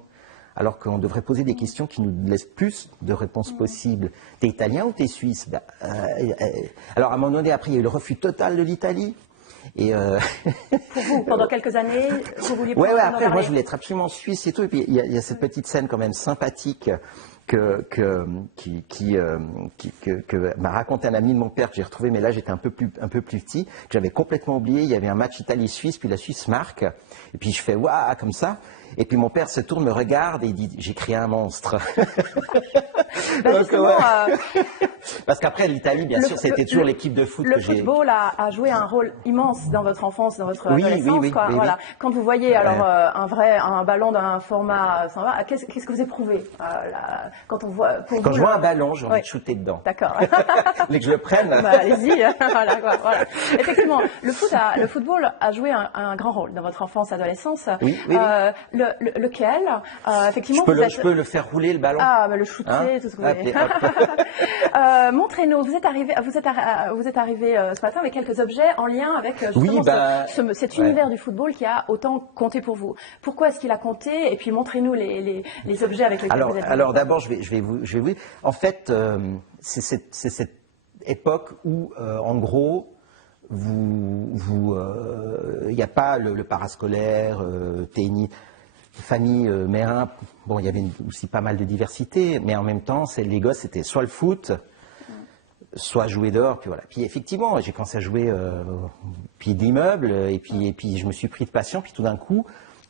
alors qu'on devrait poser des questions qui nous laissent plus de réponses possibles. T'es italien ou t'es suisse? Alors à un moment donné, après, il y a eu le refus total de l'Italie. Et Pour vous, pendant quelques années, vous vouliez ouais, après, moi, je voulais être absolument suisse et tout. Et puis, il y a cette petite scène quand même sympathique que m'a raconté un ami de mon père que j'ai retrouvé, mais là, j'étais un peu plus petit, que j'avais complètement oublié. Il y avait un match Italie-Suisse, puis la Suisse marque. Et puis, je fais « waouh » comme ça. Et puis, mon père se tourne, me regarde et il dit « j'ai créé un monstre ». Parce qu'après, l'Italie, bien sûr, c'était toujours l'équipe de foot que j'ai... Le football a joué un rôle immense dans votre enfance, dans votre adolescence. Quoi. Voilà. Quand vous voyez alors un ballon d'un format 120, qu'est-ce que vous éprouvez quand on voit... Quand je vois un ballon, j'ai envie de shooter dedans. D'accord. Vous voulez que je le prenne? Allez-y. Voilà. Effectivement, le football a joué un grand rôle dans votre enfance, adolescence. Oui. Lequel effectivement, je peux le faire rouler, le ballon? Ah, mais le shooter, tout ce que vous voulez. Montrez-nous, vous êtes arrivé ce matin avec quelques objets en lien avec justement cet univers du football qui a autant compté pour vous. Pourquoi est-ce qu'il a compté? Et puis montrez-nous les objets avec lesquels vous êtes. Alors d'abord, je vais vous. En fait, c'est cette époque où, en gros, il n'y a pas le parascolaire, tennis. Famille Meyrin, bon, il y avait aussi pas mal de diversité, mais en même temps, les gosses, c'était soit le foot, soit jouer dehors, puis voilà. Puis effectivement, j'ai commencé à jouer au pied d'immeuble, et puis je me suis pris de passion, puis tout d'un coup,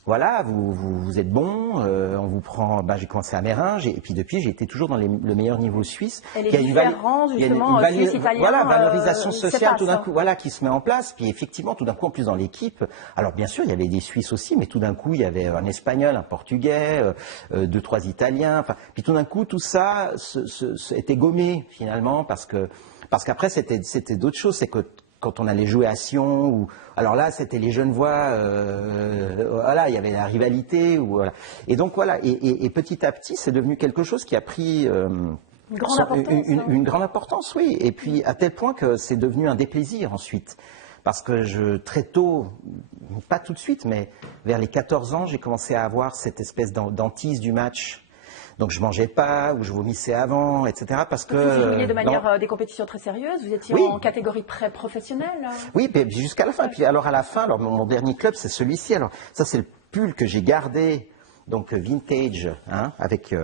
voilà, vous êtes bon, on vous prend. J'ai commencé à Meyrin, et puis depuis j'ai été toujours dans le meilleur niveau suisse. Et les différences justement suisse-italien. Voilà, valorisation sociale tout d'un coup, voilà, qui se met en place. Puis effectivement, tout d'un coup, en plus dans l'équipe, alors bien sûr il y avait des Suisses aussi, mais tout d'un coup il y avait un Espagnol, un Portugais, 2-3 Italiens. Enfin, puis tout d'un coup tout ça était gommé finalement parce qu'après c'était d'autres choses, c'est que quand on allait jouer à Sion, alors là c'était les jeunes voix, voilà, il y avait la rivalité, voilà. Et donc voilà, et petit à petit c'est devenu quelque chose qui a pris une grande importance, oui. Et puis à tel point que c'est devenu un déplaisir ensuite, parce que très tôt, pas tout de suite, mais vers les 14 ans, j'ai commencé à avoir cette espèce d'hantise du match. Donc je mangeais pas, ou je vomissais avant, etc. Parce que vous jouiez de manière des compétitions très sérieuses. Vous étiez en catégorie pré-professionnelle. Oui, jusqu'à la fin. Puis alors à la fin, mon dernier club, c'est celui-ci. Alors ça, c'est le pull que j'ai gardé, donc vintage, hein, avec.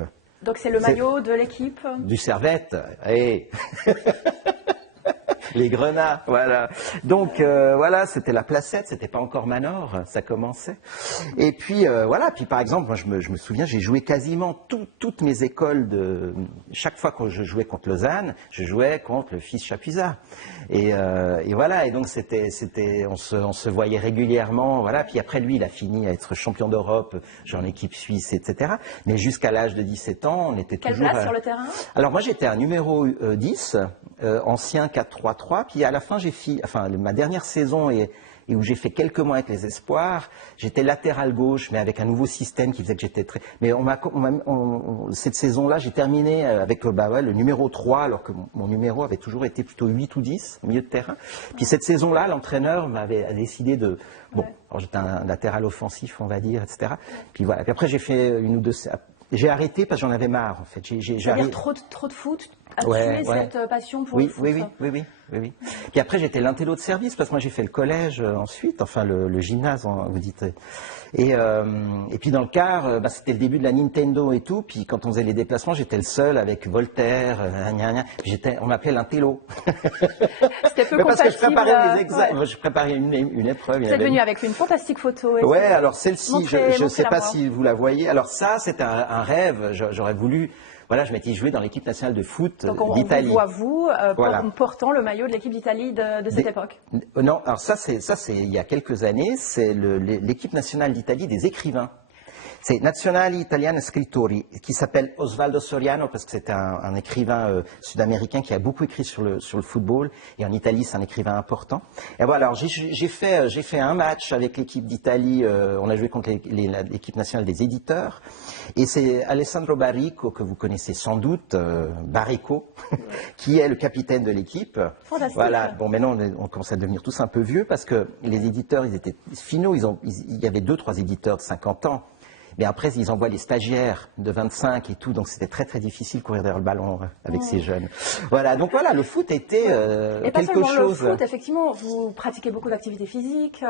Donc c'est le maillot de l'équipe. Du Servette. Hey. Les grenats, voilà. Donc voilà, c'était la Placette, c'était pas encore Manor, ça commençait. Et puis voilà, puis par exemple, moi je me souviens, j'ai joué quasiment toutes mes écoles chaque fois que je jouais contre Lausanne, je jouais contre le fils Chapuisat. Et voilà, et donc on se voyait régulièrement, voilà. Puis après lui, il a fini à être champion d'Europe, genre en équipe suisse, etc. Mais jusqu'à l'âge de 17 ans, on était toujours... Quelle place sur le terrain? Alors moi j'étais un numéro 10, ancien 4-3-3, puis à la fin ma dernière saison et où j'ai fait quelques mois avec les espoirs, j'étais latéral gauche, mais avec un nouveau système qui faisait que j'étais très... Mais cette saison-là, j'ai terminé avec le numéro 3, alors que mon numéro avait toujours été plutôt 8 ou 10, au milieu de terrain. Puis cette saison-là, l'entraîneur a décidé de... Bon, alors j'étais un latéral offensif, on va dire, etc. Puis voilà, puis après j'ai fait une ou deux... J'ai arrêté parce que j'en avais marre, en fait. C'est-à-dire trop de foot a tué cette passion pour le foot? Oui. Puis après, j'étais l'intello de service, parce que moi, j'ai fait le collège ensuite, enfin le gymnase, vous dites. Et puis dans le car, c'était le début de la Nintendo et tout, puis quand on faisait les déplacements, j'étais le seul avec Voltaire, on m'appelait l'intello. C'était peu parce que je préparais les examens, je préparais une épreuve. Vous êtes venu avec une fantastique photo. Ouais, alors celle-ci, je ne sais pas si vous la voyez. Alors ça, c'est un rêve, j'aurais voulu... Voilà, je m'étais joué dans l'équipe nationale de foot d'Italie. Donc on vous voit portant le maillot de l'équipe d'Italie de cette époque. Non, alors ça c'est il y a quelques années, c'est l'équipe nationale d'Italie des écrivains. C'est Nazionale Italiane Scrittori, qui s'appelle Osvaldo Soriano, parce que c'est un écrivain sud-américain qui a beaucoup écrit sur le football, et en Italie c'est un écrivain important. Et voilà, alors j'ai fait un match avec l'équipe d'Italie, on a joué contre l'équipe nationale des éditeurs, et c'est Alessandro Barrico, que vous connaissez sans doute, Barrico, qui est le capitaine de l'équipe. Fantastique. Voilà, bon maintenant on commence à devenir tous un peu vieux, parce que les éditeurs, ils étaient finaux, il y avait 2-3 éditeurs de 50 ans. Mais après, ils envoient les stagiaires de 25 et tout, donc c'était très très difficile de courir derrière le ballon avec ces jeunes. Voilà, donc voilà, le foot était et pas quelque seulement chose. Le foot, effectivement, vous pratiquez beaucoup d'activités physiques,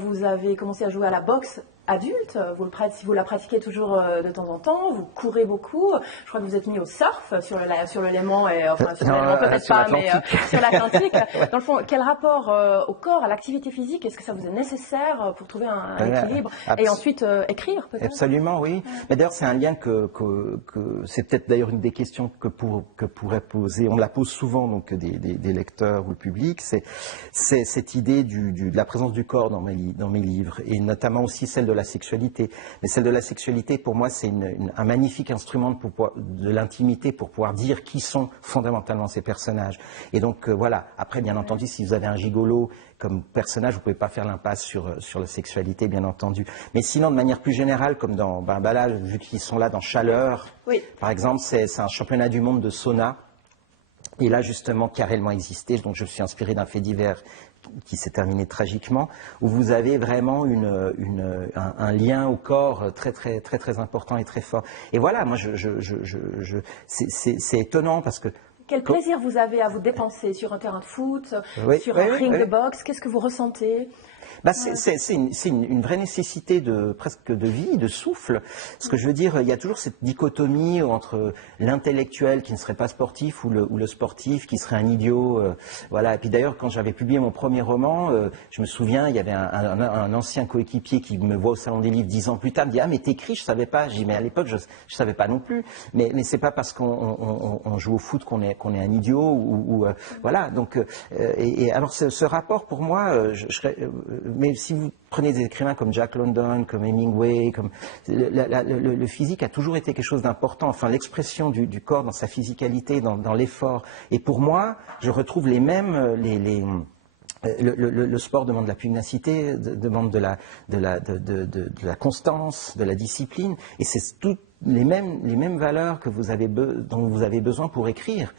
vous avez commencé à jouer à la boxe adulte, vous la pratiquez toujours de temps en temps, vous courez beaucoup, je crois que vous êtes mis au surf sur le Léman, enfin sur le Léman peut-être pas, mais sur l'Atlantique. Dans le fond, quel rapport au corps, à l'activité physique, est-ce que ça vous est nécessaire pour trouver un équilibre et ensuite écrire peut-être? Absolument, oui. Mais d'ailleurs, c'est un lien que c'est peut-être d'ailleurs une des questions que pourrait poser, on la pose souvent donc des lecteurs ou le public, c'est cette idée de la présence du corps dans mes livres, et notamment aussi celle de la sexualité. Mais celle de la sexualité, pour moi, c'est un magnifique instrument de l'intimité pour pouvoir dire qui sont fondamentalement ces personnages. Et donc, voilà. Après, bien entendu, si vous avez un gigolo comme personnage, vous ne pouvez pas faire l'impasse sur la sexualité, bien entendu. Mais sinon, de manière plus générale, comme là, vu qu'ils sont là dans Chaleur, par exemple, c'est un championnat du monde de sauna. Et là, justement, qui a réellement existé. Donc, je me suis inspiré d'un fait divers qui s'est terminé tragiquement, où vous avez vraiment un lien au corps très très très très important et très fort. Et voilà, moi, c'est étonnant parce que... Quel plaisir vous avez à vous dépenser sur un terrain de foot, sur un ring de boxe? Qu'est-ce que vous ressentez? C'est une vraie nécessité presque de vie, de souffle. Ce que je veux dire, il y a toujours cette dichotomie entre l'intellectuel qui ne serait pas sportif ou le sportif qui serait un idiot. Voilà. Et puis d'ailleurs, quand j'avais publié mon premier roman, je me souviens, il y avait un ancien coéquipier qui me voit au Salon des Livres 10 ans plus tard, me dit « Ah, mais t'écris, je savais pas. » J'ai dit « Mais à l'époque, je savais pas non plus. » Mais c'est pas parce qu'on joue au foot qu'on est un idiot voilà. Donc, et alors ce rapport, pour moi, mais si vous prenez des écrivains comme Jack London, comme Hemingway, le physique a toujours été quelque chose d'important. Enfin, l'expression du corps dans sa physicalité, dans l'effort. Et pour moi, je retrouve les mêmes... Le sport demande de la pugnacité, demande de la constance, de la discipline, et c'est toutes les mêmes valeurs dont vous avez besoin pour écrire.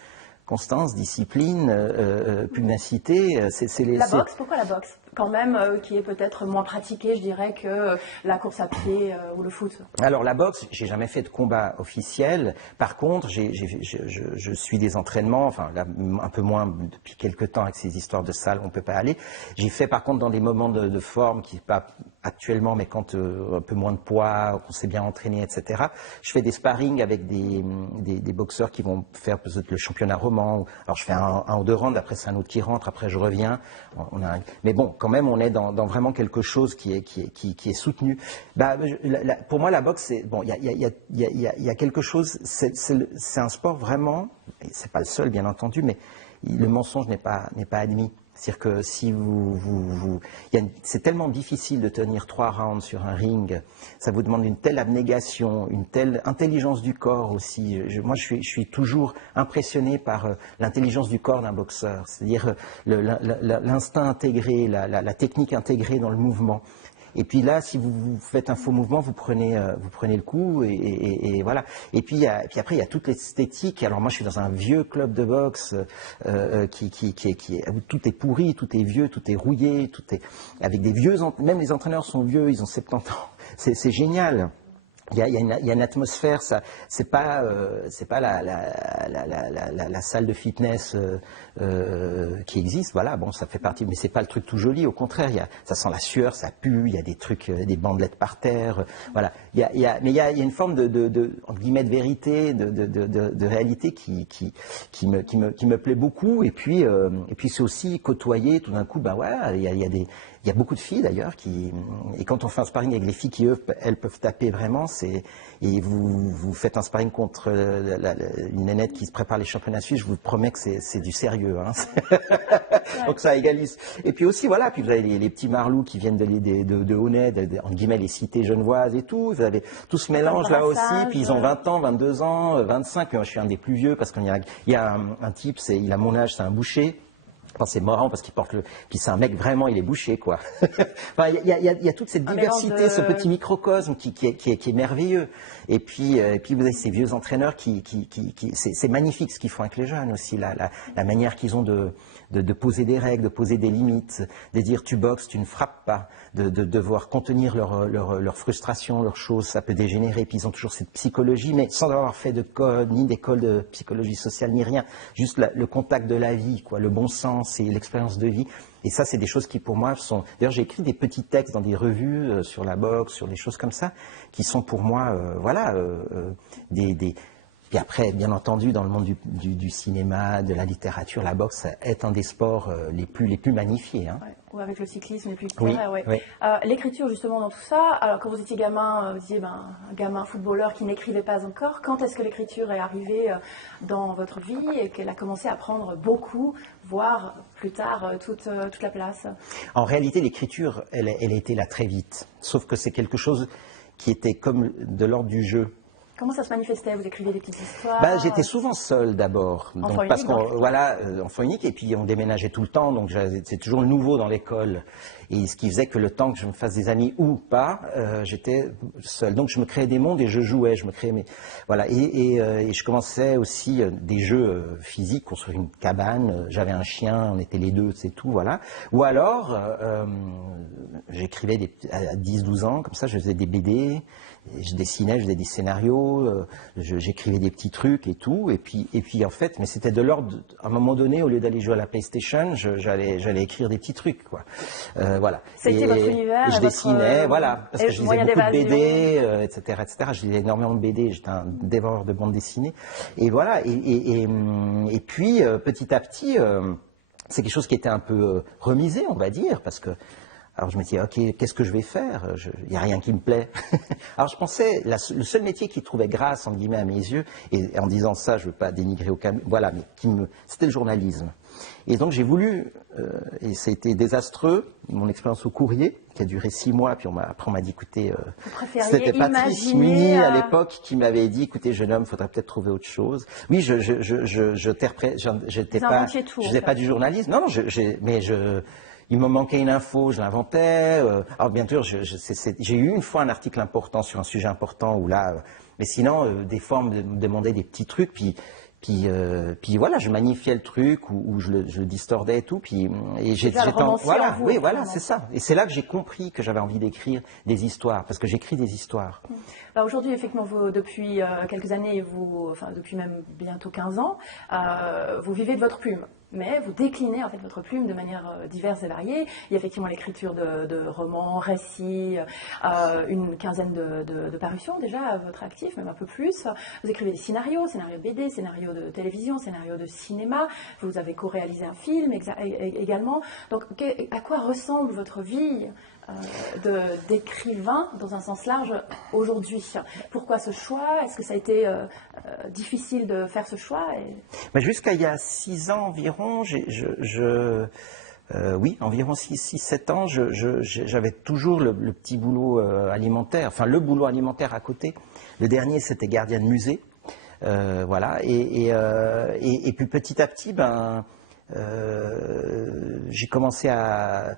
Constance, discipline, pugnacité, La boxe, pourquoi la boxe? Quand même, qui est peut-être moins pratiquée, je dirais, que la course à pied ou le foot. Alors la boxe, j'ai jamais fait de combat officiel. Par contre, je suis des entraînements, enfin là, un peu moins depuis quelques temps avec ces histoires de salles où on peut pas aller. J'ai fait par contre dans des moments de forme qui pas actuellement, mais quand un peu moins de poids, qu'on s'est bien entraîné, etc. Je fais des sparring avec des boxeurs qui vont faire peut-être le championnat roman. Alors je fais un ou deux rounds, après c'est un autre qui rentre, après je reviens. Mais bon, quand même, on est dans vraiment quelque chose qui est soutenu. Bah, pour moi, la boxe, c'est bon. Il y a quelque chose. C'est un sport vraiment. C'est pas le seul, bien entendu, mais le mensonge n'est pas admis. C'est-à-dire que si c'est tellement difficile de tenir 3 rounds sur un ring, ça vous demande une telle abnégation, une telle intelligence du corps aussi. Moi, je suis toujours impressionné par l'intelligence du corps d'un boxeur, c'est-à-dire l'instinct intégré, la technique intégrée dans le mouvement. Et puis là, si vous faites un faux mouvement, vous prenez le coup et voilà. Et puis après, il y a toute l'esthétique. Alors moi, je suis dans un vieux club de boxe où tout est pourri, tout est vieux, tout est rouillé, tout est avec des vieux. Même les entraîneurs sont vieux, ils ont 70 ans. C'est génial. Il y a une atmosphère, ça, c'est pas la salle de fitness qui existe, voilà, bon, ça fait partie, mais c'est pas le truc tout joli, au contraire, ça sent la sueur, ça pue, il y a des trucs, des bandelettes par terre, voilà. Mais il y a une forme entre guillemets, de vérité, de réalité qui me plaît beaucoup, et puis c'est aussi côtoyer tout d'un coup, bah ouais, il y a beaucoup de filles d'ailleurs et quand on fait un sparring avec les filles qui elles peuvent taper vraiment, et vous faites un sparring contre une nénette qui se prépare les championnats suisses, je vous promets que c'est du sérieux, hein. Donc ça égalise. Et puis aussi voilà, puis vous avez les petits marlous qui viennent de Honnay, entre guillemets les cités genevoises et tout. Vous avez tout ce mélange là aussi. Puis ils ont 20 ans, 22 ans, 25. Puis moi je suis un des plus vieux parce qu'il y a un type, il a mon âge, c'est un boucher. Enfin, c'est marrant parce qu'il porte puis c'est un mec vraiment, il est bouché quoi. Enfin, il y a toute cette diversité, ce petit microcosme qui est merveilleux. Et puis vous avez ces vieux entraîneurs c'est magnifique ce qu'ils font avec les jeunes aussi, la manière qu'ils ont de poser des règles, de poser des limites, de dire tu boxes, tu ne frappes pas, de devoir contenir leur frustration, leurs choses, ça peut dégénérer. Puis ils ont toujours cette psychologie, mais sans avoir fait de code, ni d'école de psychologie sociale, ni rien. Juste le contact de la vie, quoi, le bon sens et l'expérience de vie. Et ça, c'est des choses qui, pour moi, sont... D'ailleurs, j'ai écrit des petits textes dans des revues sur la boxe, sur des choses comme ça, qui sont pour moi, Puis après, bien entendu, dans le monde du cinéma, de la littérature, la boxe est un des sports les plus magnifiés. Hein. Ouais, ou avec le cyclisme et puis oui, ouais. Oui. L'écriture, justement, dans tout ça, alors quand vous étiez gamin, vous disiez un gamin footballeur qui n'écrivait pas encore, quand est-ce que l'écriture est arrivée dans votre vie et qu'elle a commencé à prendre beaucoup, voire plus tard toute la place? En réalité, l'écriture, elle a été là très vite. Sauf que c'est quelque chose qui était comme de l'ordre du jeu. Comment ça se manifestait? Vous écriviez des petites histoires? J'étais souvent seul d'abord, parce enfant unique, et puis on déménageait tout le temps, donc c'est toujours le nouveau dans l'école, et ce qui faisait que le temps que je me fasse des amis ou pas, j'étais seul. Donc je me créais des mondes et je jouais, voilà, et je commençais aussi des jeux physiques, construire une cabane, j'avais un chien, on était les deux, c'est tout, voilà. Ou alors j'écrivais à 10-12 ans, comme ça, je faisais des BD. Je dessinais, je faisais des scénarios, j'écrivais des petits trucs et tout, et puis en fait, mais c'était de l'ordre, à un moment donné, au lieu d'aller jouer à la PlayStation, j'allais écrire des petits trucs, quoi. Voilà. C'était votre univers. Et je dessinais, voilà, parce que je lisais beaucoup de BD, etc. Je lisais énormément de BD, j'étais un dévoreur de bande dessinée, et voilà. Et puis petit à petit, c'est quelque chose qui était un peu remisé, on va dire, parce que alors je me disais, ok, qu'est-ce que je vais faire? Il n'y a rien qui me plaît. Alors je pensais, le seul métier qui trouvait grâce, entre guillemets, à mes yeux, et en disant ça, je ne veux pas dénigrer aucun, voilà, mais c'était le journalisme. Et donc j'ai voulu, et ça a été désastreux, mon expérience au courrier, qui a duré 6 mois, puis après on m'a dit, écoutez, c'était Patrice Muni à l'époque qui m'avait dit, écoutez jeune homme, il faudrait peut-être trouver autre chose. Oui, je faisais pas du journalisme, non, il me manquait une info, je l'inventais. Alors bien sûr, j'ai eu une fois un article important sur un sujet important où là, mais sinon, des fois on me demandait des petits trucs, puis voilà, je magnifiais le truc ou je le distordais et tout, et voilà, oui, voilà, c'est ça. Et c'est là que j'ai compris que j'avais envie d'écrire des histoires, parce que j'écris des histoires. Alors aujourd'hui, effectivement, vous, depuis quelques années, depuis même bientôt 15 ans, vous vivez de votre plume. mais vous déclinez en fait votre plume de manière diverse et variée. Il y a effectivement l'écriture de romans, récits, une quinzaine de parutions déjà à votre actif, même un peu plus. Vous écrivez des scénarios de BD, scénarios de télévision, scénarios de cinéma. Vous avez co-réalisé un film également. Donc à quoi ressemble votre vie d'écrivain dans un sens large aujourd'hui? Pourquoi ce choix? Est-ce que ça a été difficile de faire ce choix? Jusqu'à il y a 6 ans environ, oui, environ 6-7 ans, j'avais toujours le petit boulot alimentaire, enfin le boulot alimentaire à côté. Le dernier, c'était gardien de musée. Voilà. Et puis petit à petit, j'ai commencé à...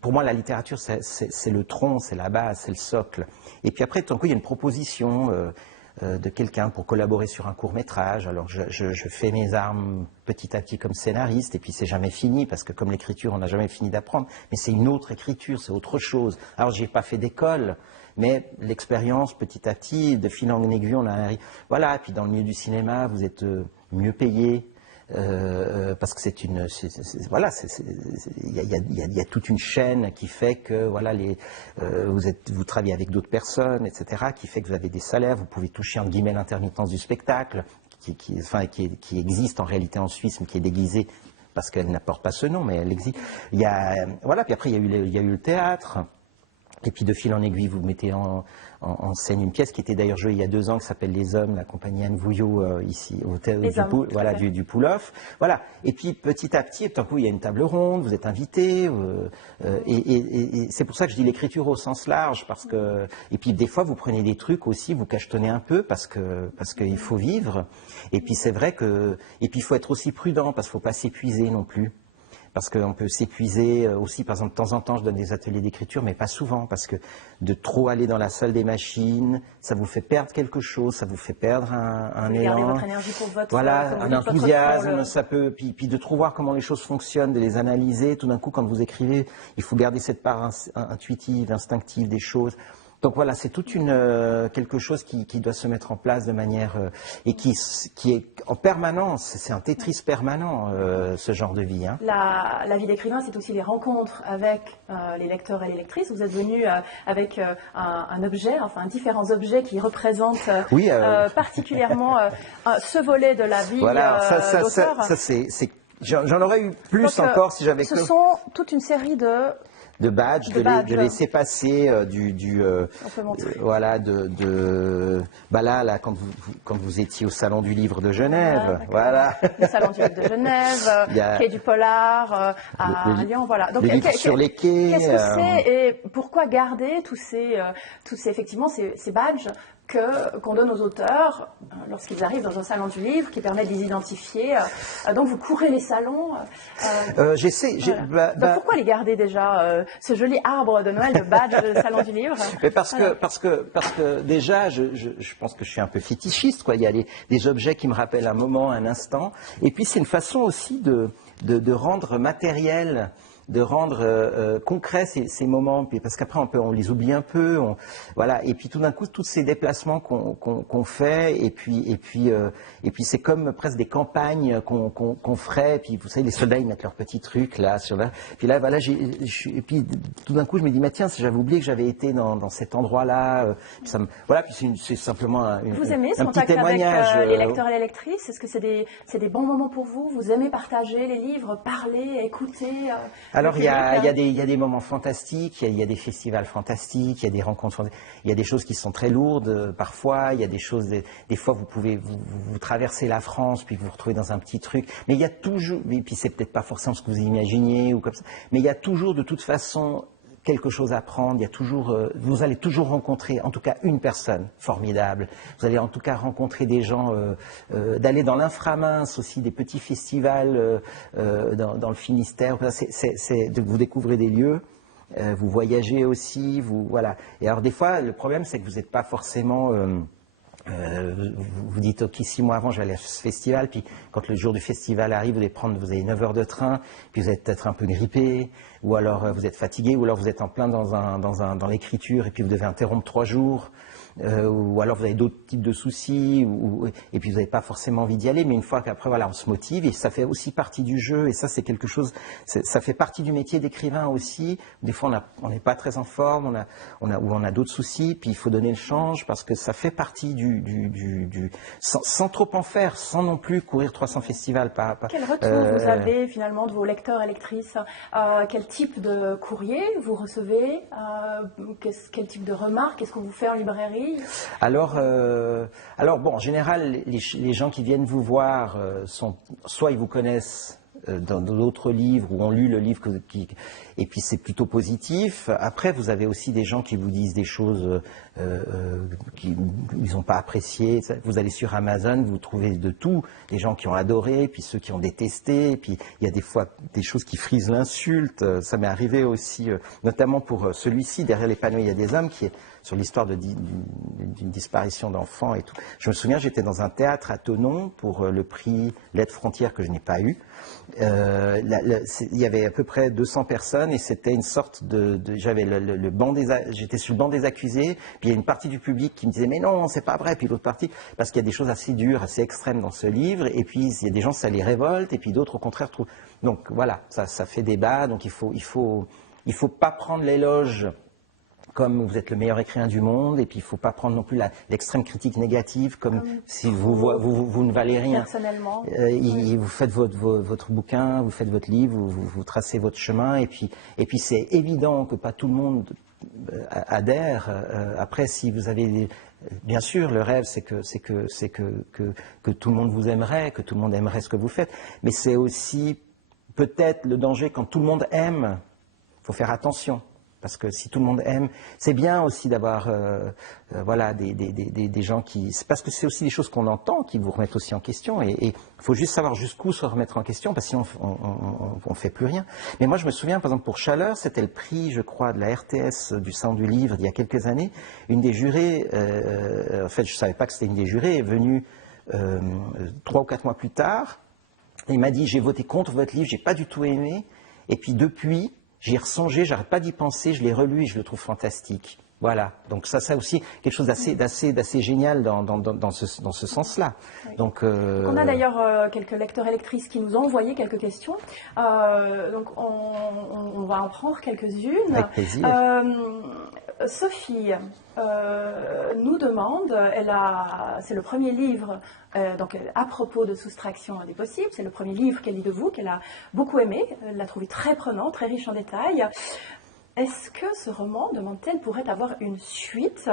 pour moi, la littérature, c'est le tronc, c'est la base, c'est le socle. Et puis après, tout d'un coup, il y a une proposition de quelqu'un pour collaborer sur un court-métrage. Alors, je fais mes armes petit à petit comme scénariste, et puis c'est jamais fini, parce que comme l'écriture, on n'a jamais fini d'apprendre. Mais c'est une autre écriture, c'est autre chose. Alors, j'ai pas fait d'école, mais l'expérience, petit à petit, de fil en aiguille, on a... Voilà, et puis dans le milieu du cinéma, vous êtes mieux payé. Parce que voilà, il y a toute une chaîne qui fait que voilà, vous travaillez avec d'autres personnes, etc., qui fait que vous avez des salaires, vous pouvez toucher entre guillemets l'intermittence du spectacle, qui existe en réalité en Suisse, mais qui est déguisée parce qu'elle n'apporte pas ce nom, mais elle existe. Voilà, puis après il y a eu le théâtre. Et puis de fil en aiguille, vous mettez en scène une pièce qui était d'ailleurs jouée il y a 2 ans, qui s'appelle Les Hommes, la compagnie Anne Vouillot, ici au du Pull-Off. Voilà. Et puis petit à petit, tout d'un coup, il y a une table ronde, vous êtes invité. Et c'est pour ça que je dis l'écriture au sens large, parce que... Et puis des fois, vous prenez des trucs aussi, vous cachetonnez un peu, parce qu'il faut vivre. Et puis c'est vrai que... Et puis il faut être aussi prudent, parce qu'il ne faut pas s'épuiser non plus. Parce qu'on peut s'épuiser aussi, par exemple, de temps en temps, je donne des ateliers d'écriture, mais pas souvent, parce que de trop aller dans la salle des machines, ça vous fait perdre quelque chose, ça vous fait perdre un élan. Garder votre énergie pour votre... Voilà, un enthousiasme, ça peut... Puis de trop voir comment les choses fonctionnent, de les analyser. Tout d'un coup, quand vous écrivez, il faut garder cette part intuitive, instinctive des choses. Donc voilà, c'est toute quelque chose qui doit se mettre en place de manière et qui est en permanence. C'est un Tetris permanent, ce genre de vie. Hein. La vie d'écrivain, c'est aussi les rencontres avec les lecteurs et les lectrices. Vous êtes venu avec un objet, enfin différents objets qui représentent particulièrement ce volet de la vie d'auteur. J'en aurais eu plus encore si j'avais... Ce sont toute une série de badges, de laisser passer on peut montrer. Voilà, là, quand vous étiez au Salon du Livre de Genève, voilà. Le Salon du Livre de Genève, Quai du Polar, à Lyon, voilà. Donc, les livres sur les quais. Qu'est-ce que c'est et pourquoi garder tous ces badges qu'on donne aux auteurs lorsqu'ils arrivent dans un salon du livre, qui permet de les identifier. Donc vous courez les salons. J'essaie. Voilà. Donc pourquoi les garder déjà, ce joli arbre de Noël de badge de salon du livre? Mais parce que déjà, je pense que je suis un peu fétichiste, quoi. Il y a des objets qui me rappellent un moment, un instant. Et puis c'est une façon aussi de rendre matériel, de rendre concret ces moments, parce qu'après on les oublie un peu, voilà. Et puis tout d'un coup, tous ces déplacements qu'on fait, et puis c'est comme presque des campagnes qu'on ferait. Et puis vous savez, les soldats ils mettent leurs petits trucs là puis là voilà, et puis tout d'un coup je me dis, mais tiens, j'avais oublié que j'avais été dans cet endroit-là. Voilà, puis c'est simplement un petit témoignage. Avec les lecteurs et les lectrices, est-ce que c'est des bons moments pour vous? Vous aimez partager les livres, parler, écouter? Alors il y a des moments fantastiques, il y a des festivals fantastiques, il y a des rencontres fantastiques, il y a des choses qui sont très lourdes parfois, il y a des choses, des fois vous pouvez vous traverser la France puis vous retrouvez dans un petit truc, mais il y a toujours, et puis c'est peut-être pas forcément ce que vous imaginiez ou comme ça, mais il y a toujours de toute façon quelque chose à apprendre, il y a toujours, vous allez toujours rencontrer en tout cas une personne formidable, vous allez en tout cas rencontrer des gens, d'aller dans l'inframince aussi, des petits festivals dans le Finistère, vous découvrez des lieux, vous voyagez aussi, voilà. Et alors des fois, le problème c'est que vous n'êtes pas forcément... vous dites, ok, 6 mois avant, je vais aller à ce festival, puis quand le jour du festival arrive, vous avez 9 heures de train, puis vous êtes peut-être un peu grippé, ou alors vous êtes fatigué, ou alors vous êtes en plein dans l'écriture, et puis vous devez interrompre 3 jours, ou alors vous avez d'autres types de soucis, et puis vous n'avez pas forcément envie d'y aller, mais une fois qu'après, voilà, on se motive, et ça fait aussi partie du jeu, et ça, c'est quelque chose, ça fait partie du métier d'écrivain aussi. Des fois, on n'est pas très en forme, ou on a d'autres soucis, puis il faut donner le change, parce que ça fait partie sans trop en faire, sans non plus courir 300 festivals. Quel retour vous avez finalement de vos lecteurs et lectrices? Quel type de courrier vous recevez? Quel type de remarques? Qu'est-ce qu'on vous fait en librairie? Alors bon, en général, les gens qui viennent vous voir soit ils vous connaissent dans d'autres livres ou ont lu le livre et puis c'est plutôt positif. Après, vous avez aussi des gens qui vous disent des choses qu'ils n'ont pas appréciées. Vous allez sur Amazon, vous trouvez de tout, des gens qui ont adoré, puis ceux qui ont détesté, puis il y a des fois des choses qui frisent l'insulte. Ça m'est arrivé aussi, notamment pour celui-ci, Derrière les panneaux, il y a des hommes, qui est sur l'histoire d'une disparition d'enfants et tout. Je me souviens, j'étais dans un théâtre à Thonon pour le prix L'aide frontière que je n'ai pas eu. Il y avait à peu près 200 personnes et c'était une sorte j'avais j'étais sur le banc des accusés, puis il y a une partie du public qui me disait mais non, c'est pas vrai, puis l'autre partie, parce qu'il y a des choses assez dures, assez extrêmes dans ce livre, et puis il y a des gens, ça les révolte, et puis d'autres au contraire trouvent. Donc voilà, ça fait débat, donc il faut pas prendre l'éloge comme vous êtes le meilleur écrivain du monde, et puis il ne faut pas prendre non plus l'extrême critique négative comme si vous ne valez rien. Personnellement. Vous faites votre bouquin, vous faites votre livre, vous tracez votre chemin, et puis c'est évident que pas tout le monde adhère. Après, si vous avez bien sûr, le rêve, c'est que tout le monde vous aimerait, que tout le monde aimerait ce que vous faites, mais c'est aussi peut-être le danger quand tout le monde aime. Il faut faire attention. Parce que si tout le monde aime, c'est bien aussi d'avoir voilà, des gens qui... Parce que c'est aussi des choses qu'on entend qui vous remettent aussi en question. Et il faut juste savoir jusqu'où se remettre en question, parce que sinon on ne fait plus rien. Mais moi je me souviens, par exemple, pour Chaleur, c'était le prix, je crois, de la RTS du Salon du Livre il y a quelques années. Une des jurées, en fait je ne savais pas que c'était une des jurées, est venue 3 ou 4 mois plus tard. Et il m'a dit, j'ai voté contre votre livre, j'ai pas du tout aimé. Et puis depuis... J'y ai ressongé, j'arrête pas d'y penser, je l'ai relu et je le trouve fantastique. Voilà, donc ça aussi quelque chose d'assez génial dans ce sens-là. Donc, on a d'ailleurs quelques lecteurs et lectrices qui nous ont envoyé quelques questions. Donc on va en prendre quelques-unes. Avec plaisir. Sophie nous demande, c'est le premier livre donc, à propos de Soustraction des possibles, c'est le premier livre qu'elle lit de vous, qu'elle a beaucoup aimé, elle l'a trouvé très prenant, très riche en détails. Est-ce que ce roman, demande-t-elle, pourrait avoir une suite?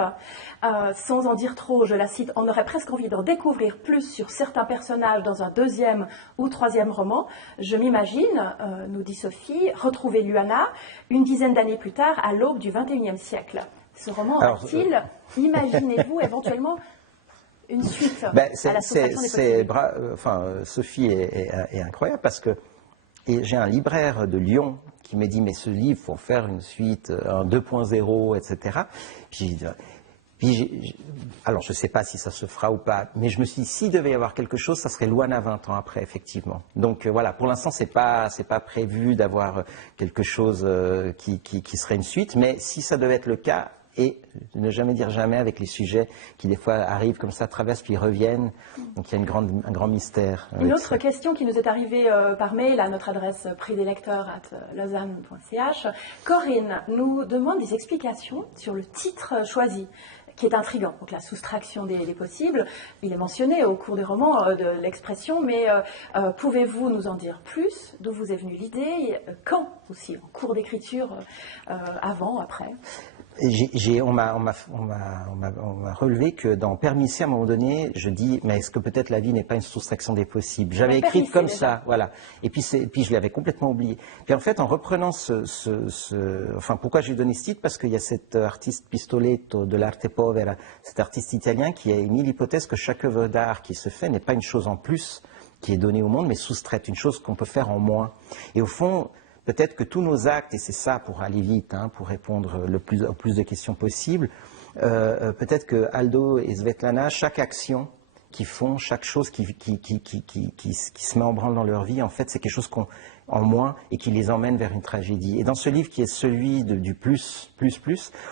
Sans en dire trop, je la cite, on aurait presque envie d'en découvrir plus sur certains personnages dans un 2e ou 3e roman. Je m'imagine, nous dit Sophie, retrouver Luana une dizaine d'années plus tard, à l'aube du XXIe siècle. Ce roman a-t-il, imaginez-vous éventuellement, une suite à la Soustraction des possibles? Sophie est incroyable parce que j'ai un libraire de Lyon qui m'a dit mais ce livre, il faut faire une suite, un 2.0, etc. Alors je ne sais pas si ça se fera ou pas, mais je me suis dit, s'il devait y avoir quelque chose, ça serait Luana 20 ans après, effectivement. Donc voilà, pour l'instant, c'est pas prévu d'avoir quelque chose qui serait une suite, mais si ça devait être le cas, et ne jamais dire jamais avec les sujets qui des fois arrivent comme ça, traversent puis reviennent. Donc il y a un grand mystère. Une autre question qui nous est arrivée par mail à notre adresse prixdelecteur@lausanne.ch. Corinne nous demande des explications sur le titre choisi, qui est intriguant, donc la soustraction des possibles. Il est mentionné au cours des romans de l'expression, mais pouvez-vous nous en dire plus? D'où vous est venue l'idée? Quand aussi? En cours d'écriture? Avant? Après? On m'a relevé que dans Permissé, à un moment donné, je dis, mais est-ce que peut-être la vie n'est pas une soustraction des possibles? J'avais écrit comme ça, voilà. Et puis je l'avais complètement oublié. Puis en fait, en reprenant pourquoi j'ai donné ce titre? Parce qu'il y a cet artiste Pistoletto de l'Arte Povera, cet artiste italien qui a émis l'hypothèse que chaque œuvre d'art qui se fait n'est pas une chose en plus qui est donnée au monde, mais soustraite, une chose qu'on peut faire en moins. Et au fond, peut-être que tous nos actes, et c'est ça pour aller vite, hein, pour répondre au plus de questions possibles, peut-être que Aldo et Svetlana, chaque action qu'ils font, chaque chose qui se met en branle dans leur vie, en fait, c'est quelque chose en moins et qui les emmène vers une tragédie. Et dans ce livre qui est celui du plus,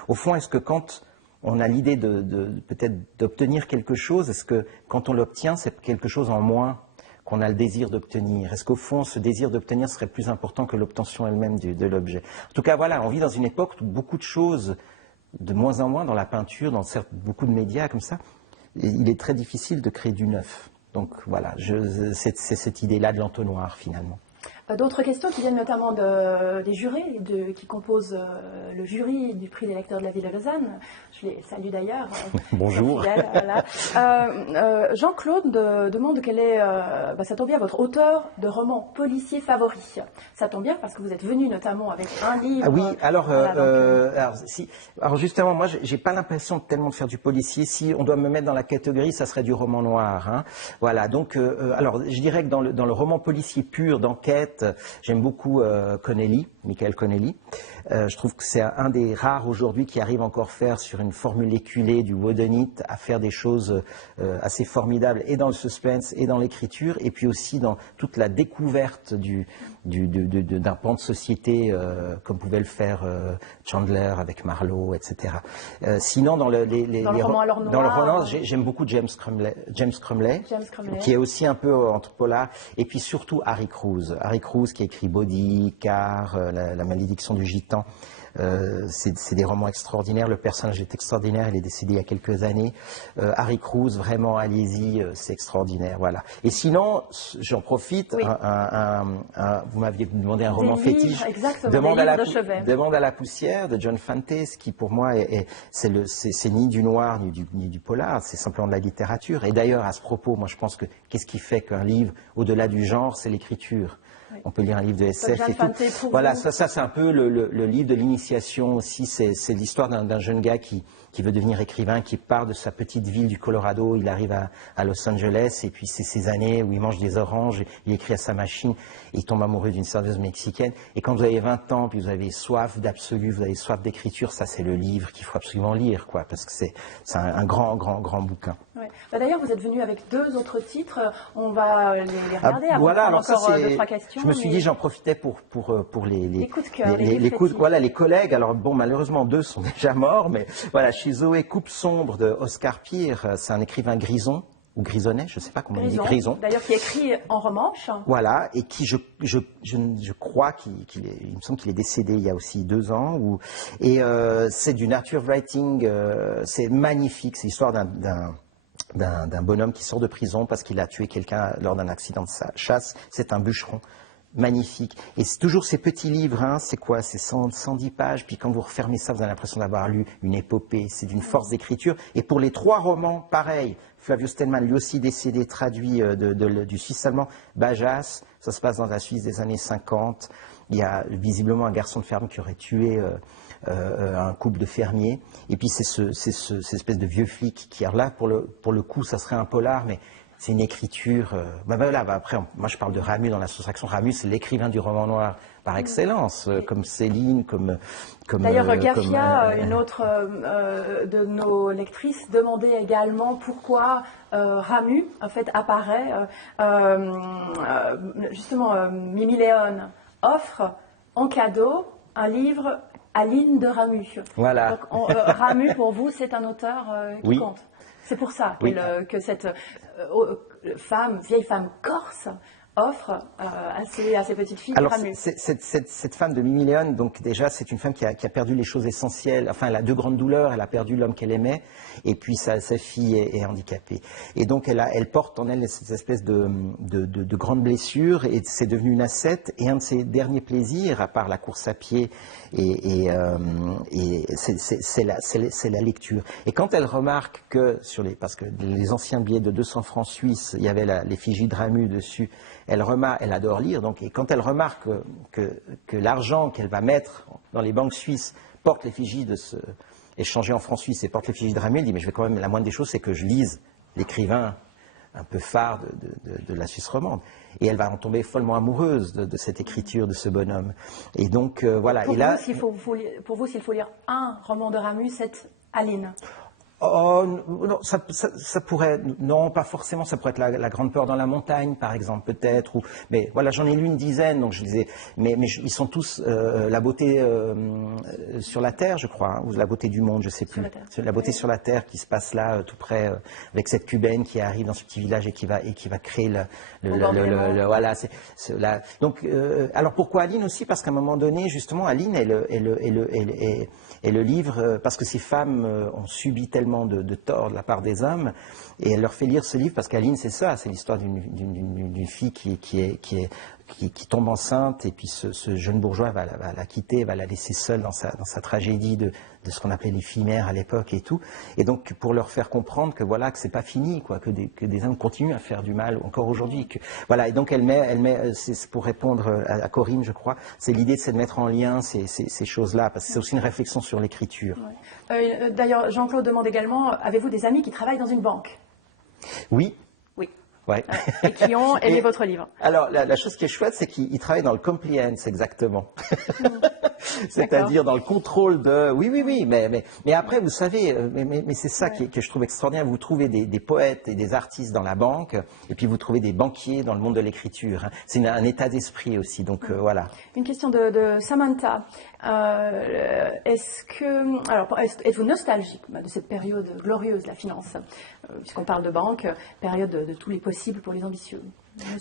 au fond, est-ce que quand on a l'idée peut-être d'obtenir quelque chose, est-ce que quand on l'obtient, c'est quelque chose en moins qu'on a le désir d'obtenir? Est-ce qu'au fond, ce désir d'obtenir serait plus important que l'obtention elle-même de l'objet? En tout cas, voilà, on vit dans une époque où beaucoup de choses, de moins en moins dans la peinture, dans beaucoup de médias comme ça, il est très difficile de créer du neuf. Donc voilà, c'est cette idée-là de l'entonnoir finalement. D'autres questions qui viennent notamment des jurés qui composent le jury du prix des lecteurs de la ville de Lausanne. Je les salue d'ailleurs. Bonjour. Voilà. Jean-Claude demande quel est, ça tombe bien, votre auteur de roman policier favori. Ça tombe bien parce que vous êtes venu notamment avec un livre. Ah oui, alors, voilà, alors justement, moi, j'ai pas l'impression tellement de faire du policier. Si on doit me mettre dans la catégorie, ça serait du roman noir. Hein. Voilà. Donc, alors, je dirais que dans le roman policier pur d'enquête, j'aime beaucoup Michael Connelly. Je trouve que c'est un des rares aujourd'hui qui arrive encore à faire sur une formule éculée du whodunit, à faire des choses assez formidables et dans le suspense et dans l'écriture, et puis aussi dans toute la découverte d'un pan de société comme pouvait le faire Chandler avec Marlowe, etc. Sinon, dans le roman, j'aime beaucoup James Crumley, qui est aussi un peu entre polar, et puis surtout Harry Crews. Harry Crews qui a écrit Body, Car, la malédiction du gitan. C'est des romans extraordinaires, le personnage est extraordinaire, il est décédé il y a quelques années. Harry Crews, vraiment, allez-y, c'est extraordinaire, voilà. Et sinon, j'en profite, oui. Vous m'aviez demandé un roman fétiche, Demande à la poussière de John Fante, qui pour moi c'est ni du noir ni du polar, c'est simplement de la littérature. Et d'ailleurs, à ce propos, moi je pense que qu'est-ce qui fait qu'un livre, au-delà du genre, c'est l'écriture. Oui. On peut lire un livre de SF et tout. Voilà, ça c'est un peu le livre de l'initiation aussi. C'est l'histoire d'un jeune gars qui veut devenir écrivain, qui part de sa petite ville du Colorado. Il arrive à Los Angeles et puis c'est ces années où il mange des oranges, il écrit à sa machine et il tombe amoureux d'une serveuse mexicaine. Et quand vous avez 20 ans, puis vous avez soif d'absolu, vous avez soif d'écriture, ça c'est le livre qu'il faut absolument lire, quoi, parce que c'est un grand bouquin. Ouais. D'ailleurs, vous êtes venu avec 2 autres titres. On va les regarder avant voilà, alors encore 2-3 questions. Je me suis dit, j'en profitais pour les coups de cœur, voilà, les collègues. Alors bon, malheureusement 2 sont déjà morts, mais voilà, chez Zoé, Coupe sombre de Oscar Pierre, c'est un écrivain grison ou grisonnet, je ne sais pas comment on dit, grison. D'ailleurs, qui écrit en romanche. Voilà, et qui je crois il me semble qu'il est décédé il y a aussi 2 ans. Et c'est du nature writing, c'est magnifique, c'est l'histoire d'un bonhomme qui sort de prison parce qu'il a tué quelqu'un lors d'un accident de chasse. C'est un bûcheron. Magnifique. Et c'est toujours ces petits livres, hein, c'est quoi? C'est 110 pages, puis quand vous refermez ça, vous avez l'impression d'avoir lu une épopée. C'est d'une force d'écriture. Et pour les 3 romans, pareil. Flavio Stellman, lui aussi décédé, traduit du suisse allemand, Bajas, ça se passe dans la Suisse des années 50. Il y a visiblement un garçon de ferme qui aurait tué un couple de fermiers. Et puis c'est cette espèce de vieux flic qui, alors là, pour le coup, ça serait un polar, mais c'est une écriture. Après, moi je parle de Ramu dans la soustraction. Ramu, c'est l'écrivain du roman noir par excellence, comme Céline, comme. D'ailleurs, Gafia, une autre de nos lectrices, demandait également pourquoi Ramu, en fait, apparaît. Justement, Mimi Léon offre en cadeau un livre à Line de Ramu. Voilà. Donc, Ramu, pour vous, c'est un auteur qui oui. compte. C'est pour ça que cette vieille femme corse offre à ses petites filles Alors, Ramu. Cette femme de Mimi Léon, donc déjà, c'est une femme qui a perdu les choses essentielles. Enfin, elle a 2 grandes douleurs. Elle a perdu l'homme qu'elle aimait, et puis sa fille est handicapée. Et donc, elle porte en elle cette espèce de grande blessure, et c'est devenu une ascète. Et un de ses derniers plaisirs, à part la course à pied, c'est la lecture. Et quand elle remarque que parce que les anciens billets de 200 francs suisses, il y avait l'effigie de Ramu dessus. Elle adore lire, donc, et quand elle remarque que l'argent qu'elle va mettre dans les banques suisses porte l'effigie échangé en francs suisses et porte l'effigie de Ramu, elle dit mais je vais quand même, la moindre des choses c'est que je lise l'écrivain un peu phare de la Suisse romande. Et elle va en tomber follement amoureuse de cette écriture de ce bonhomme. Et donc, voilà. Pour et là, pour vous, s'il faut lire un roman de Ramus, c'est Aline. Oh, non, ça pourrait, non, pas forcément, ça pourrait être la grande peur dans la montagne, par exemple, peut-être, mais voilà, j'en ai lu une dizaine, donc je disais, mais ils sont tous, la beauté sur la terre, je crois, hein, ou la beauté du monde, je sais plus. La beauté sur la terre qui se passe là, tout près, avec cette cubaine qui arrive dans ce petit village et qui va créer voilà, donc, alors pourquoi Aline aussi? Parce qu'à un moment donné, justement, Aline est le livre, parce que ces femmes ont subi tellement de tort de la part des hommes, et elle leur fait lire ce livre parce qu'Aline, c'est ça, c'est l'histoire d'une fille qui tombe enceinte, et puis ce jeune bourgeois va la quitter, va la laisser seule dans sa tragédie de ce qu'on appelait les filles mères à l'époque et tout, et donc pour leur faire comprendre que voilà, que c'est pas fini, quoi, que des hommes continuent à faire du mal encore aujourd'hui, voilà, et donc elle met c'est pour répondre à Corinne, je crois, c'est l'idée, c'est de mettre en lien ces choses-là, parce que c'est aussi une réflexion sur l'écriture. Ouais. D'ailleurs, Jean-Claude demande également, avez-vous des amis qui travaillent dans une banque? Oui. Oui. Ouais. Et qui ont aimé votre livre. Alors, la chose qui est chouette, c'est qu'ils travaillent dans le compliance, exactement. C'est-à-dire dans le contrôle de... Oui, mais après, vous savez, mais c'est ça que je trouve extraordinaire. Vous trouvez des poètes et des artistes dans la banque, et puis vous trouvez des banquiers dans le monde de l'écriture. Hein. C'est un état d'esprit aussi, donc voilà. Une question de Samantha. Êtes-vous nostalgique de cette période glorieuse de la finance, puisqu'on parle de banque, période de tous les possibles pour les ambitieux?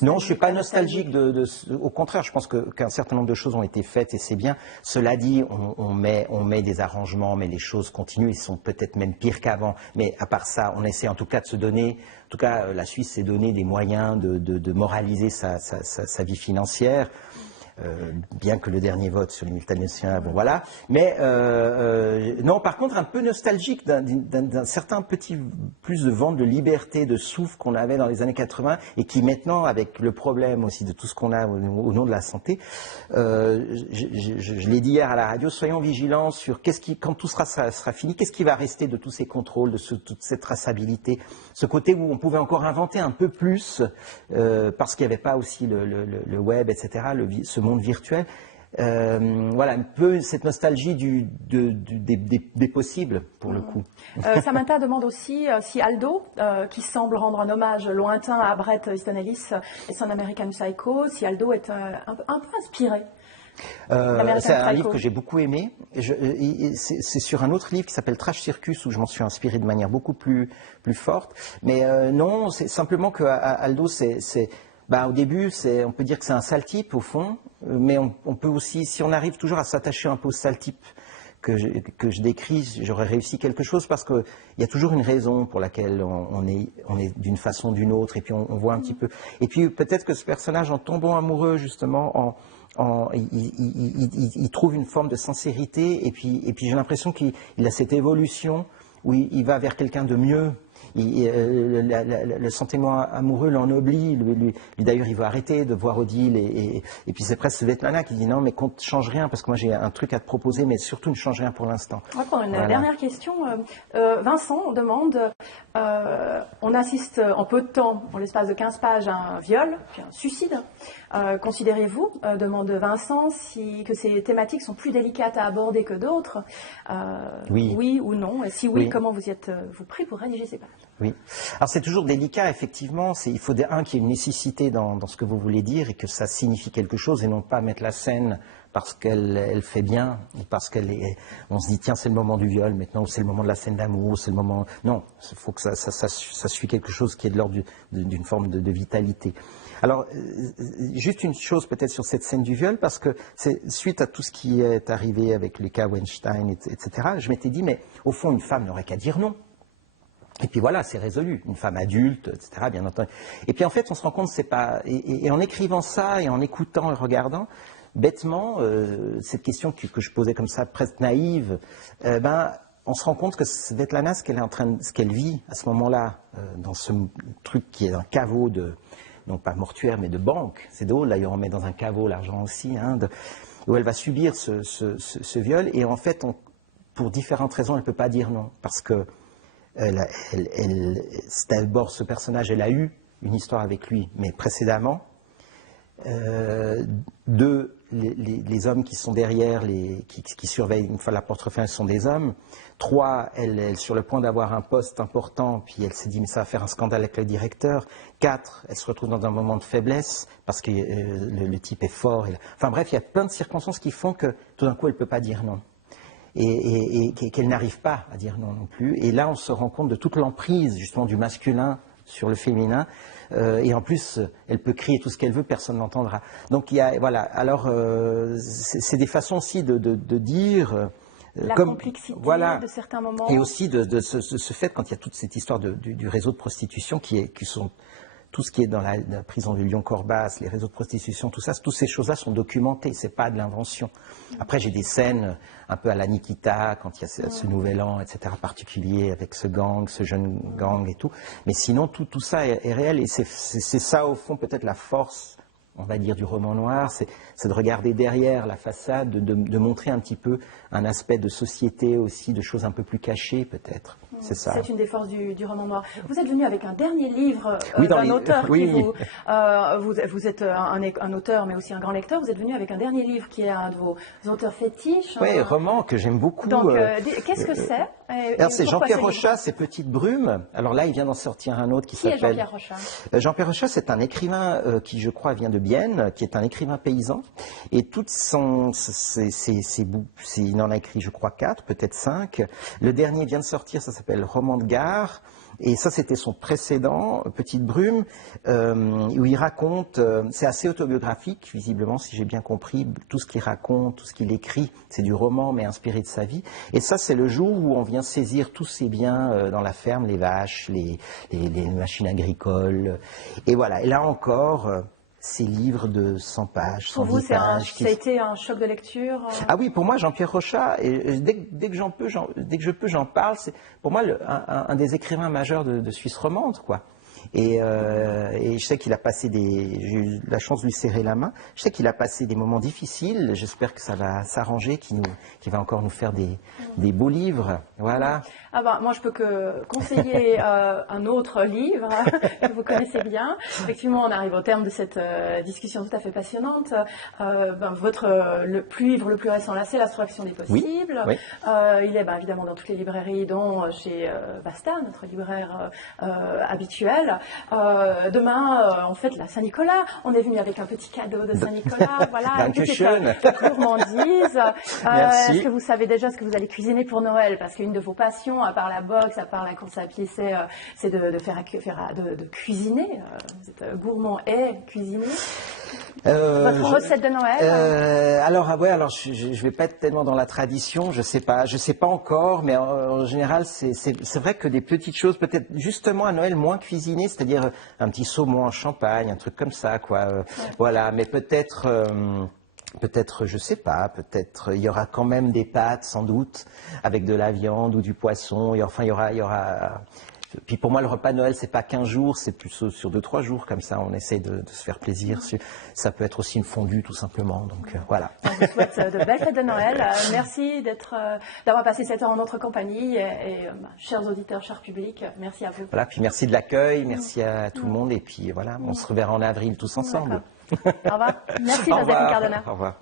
Non, je ne suis pas nostalgique. Au contraire, je pense qu'un certain nombre de choses ont été faites et c'est bien. Cela dit, on met des arrangements, mais les choses continuent. Ils sont peut-être même pires qu'avant. Mais à part ça, on essaie en tout cas de se donner. En tout cas, la Suisse s'est donné des moyens de moraliser sa vie financière. Bien que le dernier vote sur les multinationales, bon voilà. Mais non, par contre, un peu nostalgique d'un certain petit plus de vent de liberté, de souffle qu'on avait dans les années 80 et qui maintenant, avec le problème aussi de tout ce qu'on a au nom de la santé, je l'ai dit hier à la radio, soyons vigilants sur quand tout sera fini, qu'est-ce qui va rester de tous ces contrôles, de toute cette traçabilité, ce côté où on pouvait encore inventer un peu plus parce qu'il n'y avait pas aussi le web, etc., ce monde virtuel. Voilà, un peu cette nostalgie des possibles, pour le coup. Samantha demande aussi si Aldo, qui semble rendre un hommage lointain à Bret Easton Ellis et son American Psycho, si Aldo est un peu inspiré. C'est un livre que j'ai beaucoup aimé. C'est sur un autre livre qui s'appelle Trash Circus où je m'en suis inspiré de manière beaucoup plus forte. Mais non, c'est simplement que Aldo, au début, on peut dire que c'est un sale type au fond, mais on peut aussi, si on arrive toujours à s'attacher un peu au sale type que je décris, j'aurais réussi quelque chose parce qu'il y a toujours une raison pour laquelle on est d'une façon ou d'une autre, et puis on voit un petit peu. Et puis peut-être que ce personnage, en tombant amoureux justement, il trouve une forme de sincérité, et puis j'ai l'impression qu'il a cette évolution où il va vers quelqu'un de mieux. Le sentiment amoureux l'ennoblit. Lui, d'ailleurs, il veut arrêter de voir Odile. Et puis c'est presque Svetlana qui dit non, mais qu'on ne change rien, parce que moi j'ai un truc à te proposer, mais surtout ne change rien pour l'instant. On va prendre une dernière question. Vincent demande, on assiste en peu de temps, en l'espace de 15 pages, à un viol, puis un suicide. Considérez-vous, demande Vincent, que ces thématiques sont plus délicates à aborder que d'autres? Oui ou non? Et si oui, comment vous êtes-vous pris pour rédiger ces pages? Oui. Alors c'est toujours délicat, effectivement. Il faut qu'il y ait une nécessité dans ce que vous voulez dire et que ça signifie quelque chose et non pas mettre la scène parce qu'elle fait bien, ou parce on se dit tiens c'est le moment du viol maintenant, ou c'est le moment de la scène d'amour, c'est le moment... Non, il faut que ça suit quelque chose qui est de l'ordre d'une forme de vitalité. Alors, juste une chose peut-être sur cette scène du viol, parce que suite à tout ce qui est arrivé avec les cas Weinstein, etc., je m'étais dit, mais au fond, une femme n'aurait qu'à dire non. Et puis voilà, c'est résolu. Une femme adulte, etc., bien entendu. Et puis en fait, on se rend compte, c'est pas... Et en écrivant ça, et en écoutant et regardant, bêtement, cette question que je posais comme ça, presque naïve, on se rend compte que Svetlana, ce qu'elle vit à ce moment-là, dans ce truc qui est un caveau non pas mortuaire, mais de banque. C'est drôle, d'ailleurs, on met dans un caveau l'argent aussi, où elle va subir ce viol. Et en fait, pour différentes raisons, elle ne peut pas dire non. Parce que c'est d'abord ce personnage, elle a eu une histoire avec lui, mais précédemment. 2, les hommes qui sont derrière, qui surveillent une fois la porte refermée, sont des hommes. 3, elle est sur le point d'avoir un poste important, puis elle s'est dit mais ça va faire un scandale avec le directeur. 4, elle se retrouve dans un moment de faiblesse parce que le type est fort. Enfin bref, il y a plein de circonstances qui font que tout d'un coup elle ne peut pas dire non. Et qu'elle n'arrive pas à dire non plus. Et là on se rend compte de toute l'emprise justement du masculin sur le féminin. Et en plus, elle peut crier tout ce qu'elle veut, personne n'entendra. Donc il y a, voilà. Alors c'est des façons aussi de dire la complexité de certains moments. Et aussi de ce fait, quand il y a toute cette histoire du réseau de prostitution qui sont tout ce qui est dans la prison du Lyon-Corbas, les réseaux de prostitution, tout ça, toutes ces choses-là sont documentées, c'est pas de l'invention. Après, j'ai des scènes un peu à la Nikita, quand il y a ce nouvel an, etc., particulier, avec ce gang, ce jeune gang et tout. Mais sinon, tout ça est réel, et c'est ça, au fond, peut-être la force, on va dire, du roman noir, c'est de regarder derrière la façade, de montrer un petit peu un aspect de société aussi, de choses un peu plus cachées, peut-être. C'est ça. C'est une des forces du roman noir. Vous êtes venu avec un dernier livre d'un auteur qui vous êtes un auteur, mais aussi un grand lecteur. Vous êtes venu avec un dernier livre qui est un de vos auteurs fétiches. Oui, roman que j'aime beaucoup. Donc, qu'est-ce que c'est Alors, c'est Jean-Pierre Rochat, c'est Petite Brume. Alors là, il vient d'en sortir un autre qui s'appelle... Qui est Jean-Pierre Rochat? Jean-Pierre Rochat, c'est un écrivain qui, je crois, vient de Bienne, qui est un écrivain paysan. Et toutes il en a écrit, je crois, 4, peut-être 5. Le dernier vient de sortir, ça s'appelle Roman de gare. Et ça, c'était son précédent, Petite Brume, où il raconte, c'est assez autobiographique, visiblement, si j'ai bien compris, tout ce qu'il raconte, tout ce qu'il écrit, c'est du roman, mais inspiré de sa vie. Et ça, c'est le jour où on vient saisir tous ses biens dans la ferme, les vaches, les machines agricoles. Et voilà, et là encore... ces livres de 100 pages, 110 Pour vous, pages. Ça a été un choc de lecture Ah oui, pour moi, Jean-Pierre Rochat, et dès que je peux, j'en parle. C'est pour moi un des écrivains majeurs de Suisse romande, quoi. Et je sais qu'il a passé j'ai eu la chance de lui serrer la main. Je sais qu'il a passé des moments difficiles. J'espère que ça va s'arranger, qu'il va encore nous faire des beaux livres. Voilà. Ah ben, moi, je peux que conseiller un autre livre que vous connaissez bien. Effectivement, on arrive au terme de cette discussion tout à fait passionnante. Votre livre le plus récent, là, c'est L'Abstraction des possibles. Oui. Il est évidemment dans toutes les librairies, dont chez Basta, notre libraire habituel. Demain, on fête la Saint-Nicolas. On est venu avec un petit cadeau de Saint-Nicolas. Voilà, une petite gourmandise. Est-ce que vous savez déjà ce que vous allez cuisiner pour Noël? Parce qu'une de vos passions, à part la boxe, à part la course à pied, c'est de cuisiner. Vous êtes gourmand et cuisinier. Votre recette de Noël Alors je vais pas être tellement dans la tradition, je sais pas encore, mais en général c'est vrai que des petites choses, peut-être justement à Noël moins cuisinées, c'est-à-dire un petit saumon en champagne, un truc comme ça, quoi. Voilà, mais peut-être, je sais pas, peut-être il y aura quand même des pâtes, sans doute, avec de la viande ou du poisson. Et enfin, il y aura. Puis pour moi, le repas de Noël, c'est pas 15 jours, c'est plus sur 2-3 jours, comme ça, on essaie de se faire plaisir. Ça peut être aussi une fondue, tout simplement. Donc voilà. On vous souhaite de belles fêtes de Noël. Merci d'avoir passé cette heure en notre compagnie. Et chers auditeurs, chers publics, merci à vous. Voilà, puis merci de l'accueil, merci à tout le monde. Et puis voilà, on se reverra en avril tous ensemble. Au revoir. Merci, Joseph Cardona. Au revoir.